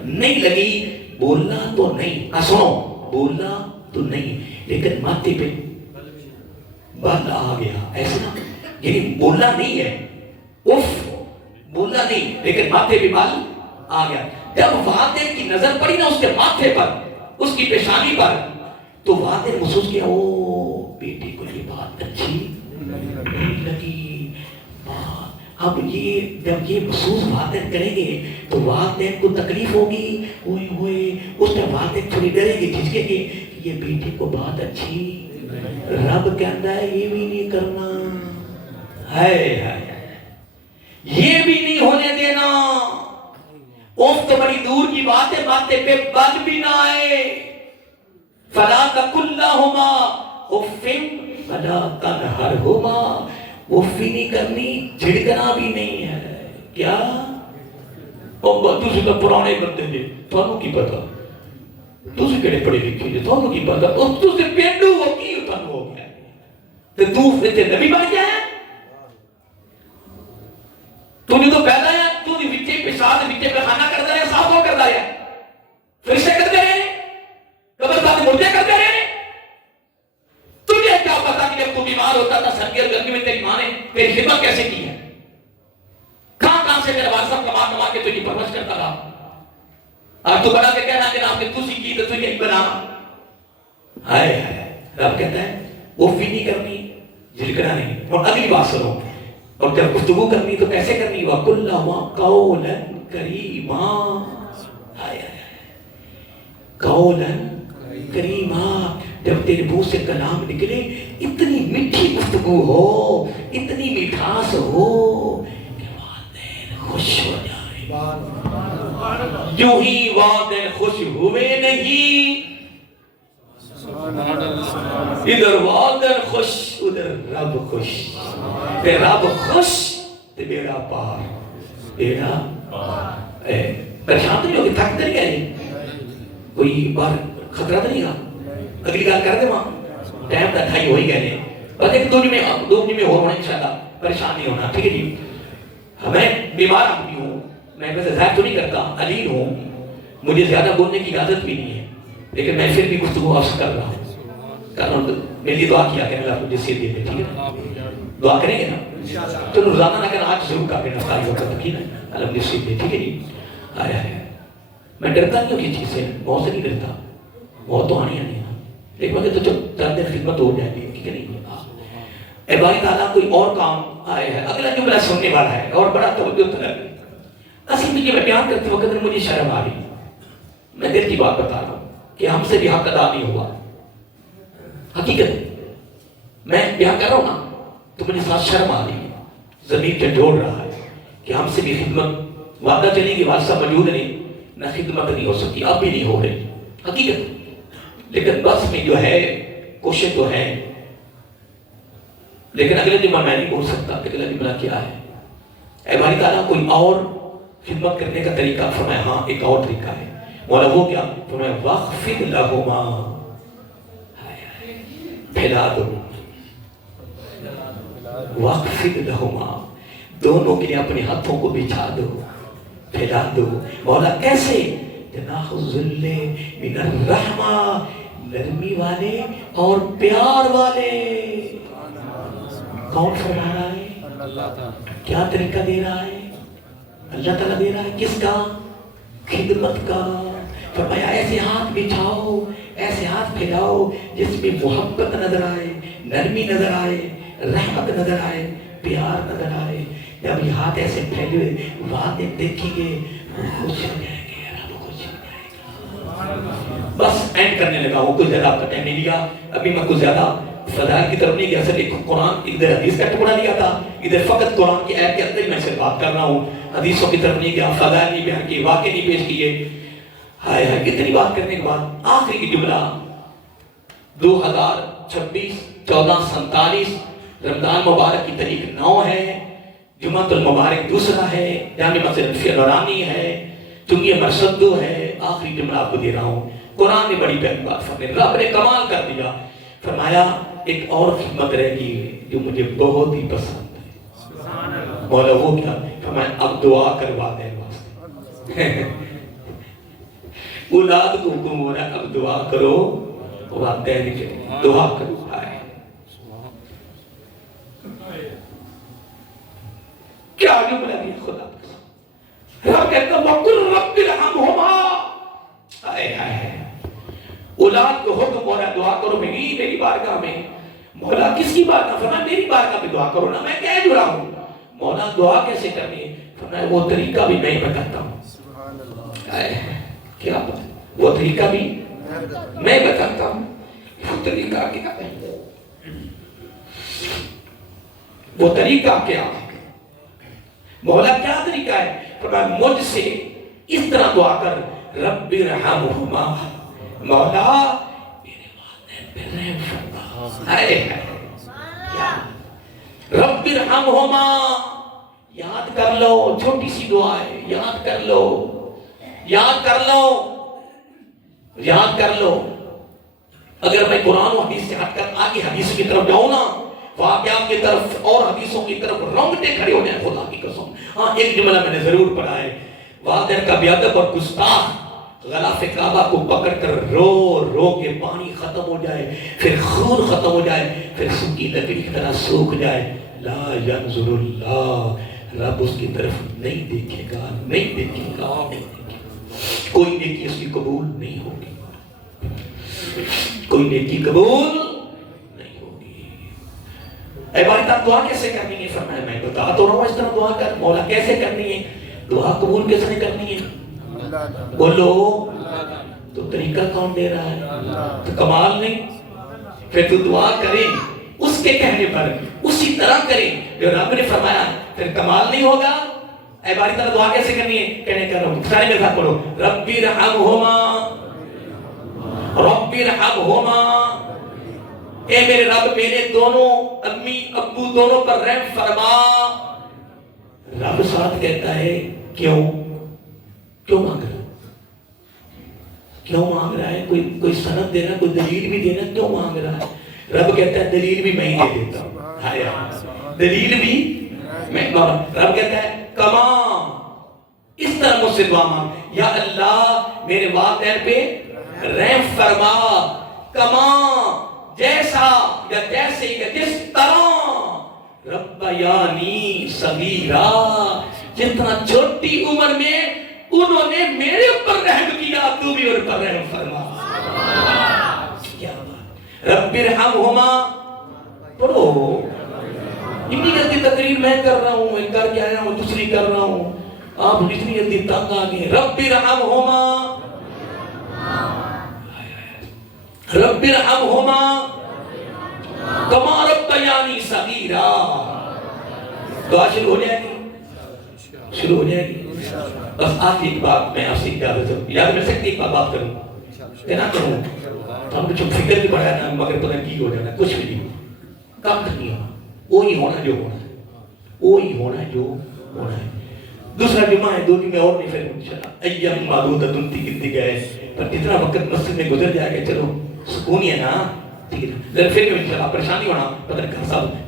نہیں لگی. بولنا تو نہیں, سنو, بولنا تو نہیں, لیکن ماتھے پہ بال آ گیا, ایسا نا, یعنی بولنا نہیں ہے, اف بولنا نہیں, لیکن ماتھے پہ بال آ گیا. جب والدین کی نظر پڑی نا اس کے ماتھے پر, اس کی پیشانی پر, تو والدین محسوس کیا او بیٹے کو یہ بات اچھی نہیں لگی. اب یہ جب یہ محسوس والدین کریں گے تو والدین کو تکلیف ہوگی, ہوئے ہوئے اس میں والدین تھوڑی ڈریں گے, جھجکیں گے کہ یہ بیٹے کو بات اچھی, رب کہتا ہے یہ بھی نہیں کرنا ہے, یہ بھی نہیں ہونے دینا. اف تو بڑی دور کی بات ہے, ماتھے پہ بل بھی نہ آئے. فلا تقل لہما اف ولا تنہرہما, اف بھی نہیں کرنی, جھڑکنا بھی نہیں ہے. کیا تسی تو پرانے بندے نے, تھانوں کی پتا, تسی کہڑے پڑھے لکھے جے, تھانوں کی پتا, تسی پینڈو ہو کی تھانوں ہو گیا تے تو تے نبی بن گیا ہے. تو نے تو پیدا ہے, تو نے وچے پیشاب وچے پیخانہ کردا ہے, صاف ہو کردا ہے, فرشتے کرتے رہے, قبرستان مردے کرتے رہے. تجھے کیا پتا کہ جب تو بیمار ہوتا تھا سردی اور گرمی میں تیری ماں نے تیری خدمت کیسے کی ہے, کہاں سے تیرا والد صاحب کما کے تجھے پرورش کرتا رہا. اور تو بڑا کے کہنا کہ آپ نے تسی کی تو تجھے ہی بنا. ہائے ہائے, رب کہتا ہے وہ بھی نہیں کرنی, جھڑکنا نہیں. اور اگلی بات سنو, اور جب گفتگو کرنی تو کیسے کرنی, وَقُلْ لَهُمَا قَوْلًا كَرِيمًا. ہائے ہائے, قَوْلًا كَرِيمًا, جب تیرے منہ سے کلام نکلے اتنی میٹھی گفتگو ہو, اتنی مٹھاس ہو کہ والدین خوش ہو جائیں. جو ہی والدین خوش ہوئے نہیں, ادھر والدین خوش ادھر رب خوش, تے رب خوش تے بیڑا پار, بیڑا پریشان تو نہیں ہوگی, تھک تو نہیں گئے, کوئی بار خطرہ تو نہیں گا. اگلی گال کر دے ماں, ٹائم کا 2:30 ہو ہی گئے ہیں, بس ایک 2 میں ہو ہونا انشاءاللہ, پریشان نہیں ہونا, ٹھیک ہے جی. میں بیمار آدمی ہوں, میں ویسے ظاہر تو نہیں کرتا, علیل ہوں, مجھے زیادہ بولنے کی عادت بھی نہیں ہے, لیکن میں پھر بھی گفتگو آپ سے کر رہا ہوں. میرے لیے دعا کیا کریں, اللہ مجھے صحت دے دے, ٹھیک ہے, دعا کریں گے نا, تو روزانہ نہ کرنا, آج ضرور کر دینا, ساری وقت ٹھیک ہے, اللہ مجھے صحت دے, ٹھیک ہے جی. آیا ہے, میں ڈرتا نہیں ہوں کسی چیز سے, موت سے نہیں ڈرتا, موت تو آنی ہے, لیکن مگر تو جب 4 دن خدمت ہو جائے گی, ٹھیک ہے نہیں. اے بھائی تعالیٰ کوئی اور کام آئے ہے, اگلا جملہ سننے والا ہے اور بڑا توجہ طلب ہے. اصل میں یہ میں بیان کرتے وقت مجھے شرم آ رہی, میں دل کی بات بتا رہا ہوں کہ ہم سے بھی حق ادا نہیں ہوا. حقیقت میں بیان کر رہا ہوں نا تو مجھے ساتھ شرم آ رہی ہے, زمین پہ جوڑ رہا ہے کہ ہم سے بھی خدمت, وعدہ چلی کہ والد صاحب موجود نہیں, نہ خدمت نہیں ہو سکتی, اب بھی نہیں ہو رہی حقیقت. لیکن بس میں جو ہے کوشش تو ہے, لیکن اگلے جمعہ میں نہیں بول سکتا کہ اگلا جمعہ کیا ہے. اے بھائی تعالیٰ کوئی اور خدمت کرنے کا طریقہ فرمایا, ہاں ایک اور طریقہ ہے. مولا وہ کیا فرمایا, وَاخْفِضْ لَهُمَا, پھیلا دو, وَاخْفِضْ لَهُمَا, دونوں کے لیے اپنے ہاتھوں کو بچھا دو, پھیلا دو. مولا کیسے, جناح الذل من الرحمہ, نرمی والے اور پیار والے. کون فرما رہا ہے, کیا طریقہ دے رہا ہے, اللہ تعالیٰ دے رہا ہے, کس کا, خدمت کا. فرمایا ایسے ہاتھ بچھاؤ, ایسے ہاتھ پھیلاؤ جس میں محبت نظر آئے, نرمی نظر آئے, رحمت نظر آئے, پیار نظر آئے. جب یہ ہاتھ ایسے پھیلے والدین دیکھیں گے خوش ہو جائیں گے, رب خوش ہو جائے گا. بس اینڈ کرنے لگا ہوں, کوئی زیادہ آپ کا ٹائم نہیں لیا. ابھی میں کوئی زیادہ فضائل کی طرف نہیں گیا, صرف ایک قرآن ادھر حدیث کا ٹکڑا لیا تھا, ادھر فقط قرآن کی آیت کے اندر ہی میں صرف بات کر رہا ہوں, حدیثوں کی طرف نہیں گیا, فضائل نہیں بیان کیے, واقعے نہیں پیش کیے. ہائے ہائے, کتنی بات کرنے کے بعد آخری کی جملہ 2026 1447 رمضان مبارک کی تاریخ 9 ہے، جمعۃ المبارک دوسرا ہے، جامع مسجد الفیہ نورانی ہے، چونکہ مرصد 2 ہے، آخری جملہ آپ کو دے رہا ہوں۔ قرآن نے بڑی پیاری بات فرمائی، رب نے کمال کر دیا، فرمایا ایک اور خدمت رہ گئی جو مجھے بہت ہی پسند ہے۔ مولا وہ کیا؟ فرمایا اب دعا کروا دے واسطے۔ اولاد کو حکم ہو رہا ہے اب دعا کرو، والدین کے دعا کرو۔ کیا جملہ دیا خدا کا، رب کہتا وَقُلْ رَبِّ ارْحَمْهُمَا، اولاد کو حکم ہو رہا ہے دعا کرو میری بارگاہ میں۔ مولا کس کی بارگاہ؟ فرمایا میری بارگاہ میں دعا کرو نا، میں کہہ جو رہا ہوں۔ مولا دعا کیسے کرنی ہے؟ فرمایا وہ طریقہ بھی میں بتاتا ہوں۔ کیا بات؟ وہ طریقہ بھی میں بتاتا ہوں۔ وہ طریقہ کیا ہے؟ وہ طریقہ کیا ہے؟ مولا کیا طریقہ ہے؟ فرمایا مجھ سے اس طرح دعا کر، رب ارحمہما، مولا میرے والدین پہ رحم فرما۔ رب ارحمہما، یاد کر لو، چھوٹی سی دعا ہے، یاد کر لو، یاد کر لو، یاد کر لو۔ اگر میں قرآن و حدیث سے ہٹ کر آگے حدیث کی طرف جاؤں نا، واقعات کی طرف اور حدیثوں کی طرف رونگٹے کھڑے ہو جائیں خدا کی قسم۔ ہاں ایک جملہ میں نے ضرور پڑھا ہے، والدین کا بے ادب اور گستاخ غلاف کعبہ کو پکڑ کر رو رو کے پانی ختم ہو جائے، پھر خون ختم ہو جائے، پھر سوکھی لکڑی کی طرح سوکھ جائے، لا ینظر اللہ، رب اس کی طرف نہیں دیکھے گا، نہیں دیکھے گا، نہیں دیکھے گا، کوئی نیکی اس کی قبول نہیں ہوگی، کوئی نیکی قبول نہیں ہوگی۔ اے بھائی تب دعا کیسے کرنی ہے؟ فرمایا میں بتا تو رہا ہوں اس طرح دعا کر۔ مولا کیسے کرنی ہے؟ دعا قبول کیسے کرنی ہے؟ بولو تو طریقہ کون دے رہا ہے؟ تو کمال نہیں؟ پھر تو دعا کرے اس کے کہنے پر، اسی طرح کرے جو رب نے فرمایا، پھر کمال نہیں ہوگا۔ اے باری طرح دعا کیسے کرنی ہے؟ کہنے کر رہا ہوں، سارے میرے ساتھ پڑھو، رب ارحمہما، رب ارحمہما، اے میرے رب میرے دونوں امی ابو دونوں پر رحم فرما۔ رب ساتھ کہتا ہے کیوں؟ کیوں مانگ رہا ہے؟ کیوں مانگ رہا ہے؟ کوئی سند دینا، کوئی دلیل بھی دینا، کیوں مانگ رہا ہے؟ رب کہتا ہے دلیل بھی میں ہی دے دیتا ہوں، دلیل بھی میں۔ رب کہتا ہے کما، اس طرح مجھ سے دعا مانگ، یا اللہ میرے والدین پہ رحم فرما، کما جیسا یا جیسے یا جس طرح، رب یعنی صغیرہ، جتنا چھوٹی عمر میں انہوں نے میرے اوپر رحم کیا، تو بھی ان پر رحم فرما۔ کیا بات! رب ارحمہما پڑھو، اتنی جلدی تقریر میں کر رہا ہوں، میں کر کے آیا ہوں، دوسری کر رہا ہوں، آپ اتنی جلدی تنگ آگئے۔ رب ارحمہما، رب ارحمہما کما ربیانی صغیرا۔ دعا شروع ہو جائے گی، شروع ہو جائے گی۔ بس آج ایک بات میں آپ سے یاد مل سکتی، ایک بات کروں کہنا کروں، ہم کچھ فکر بھی بڑھایا نا، مگر پتہ کی ہو جانا، کچھ بھی نہیں ہونا، کام نہیں ہونا، وہی ہونا جو ہونا ہے، وہی ہونا جو ہونا ہے۔ دوسرا جمعہ ہے، 2 جمعہ اور نہیں، پھر انشاءاللہ ایام معدودۃ گنتی گئے، پر جتنا وقت مسجد میں گزر جائے گا چلو سکون ہے نا، ٹھیک ہے نا، پھر انشاءاللہ پریشانی ہونا، پتہ نہیں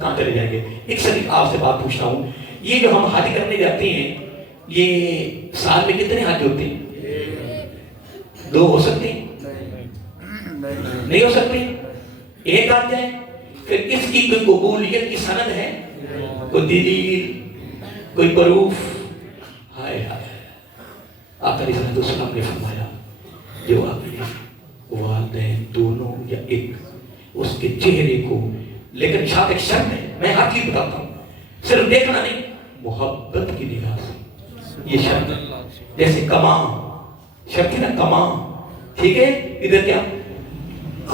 کہاں چلے جائیں گے۔ ایک صدیق آپ سے بات پوچھتا ہوں، یہ جو ہم حج کرنے جاتے ہیں، یہ سال میں کتنے حج ہوتے ہیں؟ 2 ہو سکتے ہیں؟ نہیں ہو سکتے؟ ایک آ جائے، پھر اس کی کوئی قبولیت کی سند ہے؟ کوئی دلیل، کوئی پروف؟ ہائے ہائے، آقا علیہ السلام نے فرمایا جو اپنے والدین دونوں یا ایک اس کے چہرے کو، لیکن شاید ایک شرط ہے، میں ہر چیز بتاتا ہوں، صرف دیکھنا نہیں، محبت کی نگاہ سے، یہ شرط ہے۔ جیسے کما شرط ہے نا، کما، ٹھیک ہے، ادھر کیا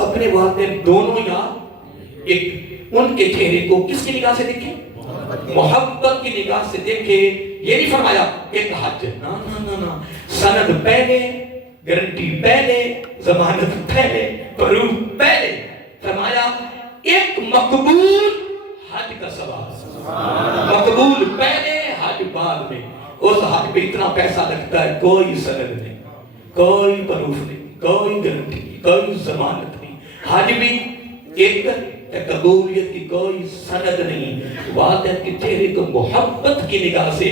اپنے والدین دونوں یا ایک، ان کے چہرے کو کس کی نگاہ سے دیکھیں؟ محبت کی نگاہ سے دیکھے۔ یہ نہیں فرمایا ایک حج، نا نا نا نا، سند پہلے، گارنٹی پہلے، ضمانت پہلے، پروف پہلے، فرمایا ایک مقبول حج کا ثواب، مقبول پہلے حج بعد میں۔ اس حج پہ اتنا پیسہ لگتا ہے، کوئی سند نہیں، کوئی پروف نہیں، کوئی گارنٹی نہیں، کوئی ضمانت نہیں۔ حج بھی ایک قبولیت کی کوئی سند نہیں، والدین کے چہرے کو محبت کی نگاہ سے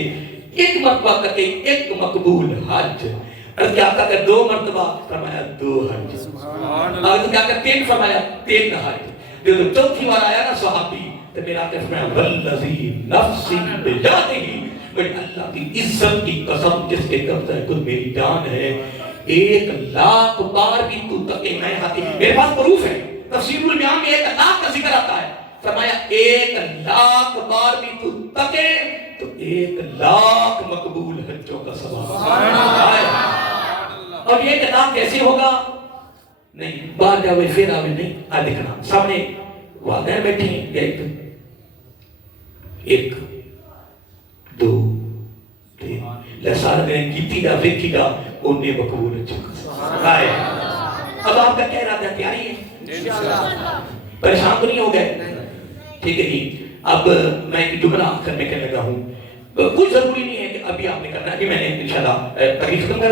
ایک مرتبہ کہتے ایک مقبول حج، اور کیا کہا کہ 2 مرتبہ، فرمایا 2 حج، اور کیا کہا 3 فرمایا 3 حج۔ جو چوتھی بار آیا نا صحابی تو میرا آقا فرمایا والذی نفسی بیدہ، اللہ کی عزت کی قسم جس کے قبضہ خود میری جان ہے، 1,00,000 بار بھی تو تکے میں ہاتھی، میرے پاس پروف ہے، تفسیر المیان میں 1,00,000 کا ذکر آتا ہے، فرمایا 1,00,000 بار بھی تو تکے تو 1,00,000 مقبول حجوں کا ثواب۔ اور یہ 1,00,000 کیسے ہوگا؟ نہیں باہر جاوے پھر آوے نہیں، آ دیکھنا سامنے والدین بیٹھے ہیں، 1 2 3 لسان میں کیتی گا ویکھی گا انہیں مقبول ہے چکا ہے۔ اب آپ کا کہہ رہا تھا تیاری ہے، پریشان تو نہیں ہو گئے؟ ٹھیک ہے جی۔ اب میں ایک جملہ آخر میں کہنے لگا ہوں، کچھ ضروری نہیں ہے کہ ابھی آپ نے کرنا ہے، ابھی میں نے انشاءاللہ تقریر ختم کر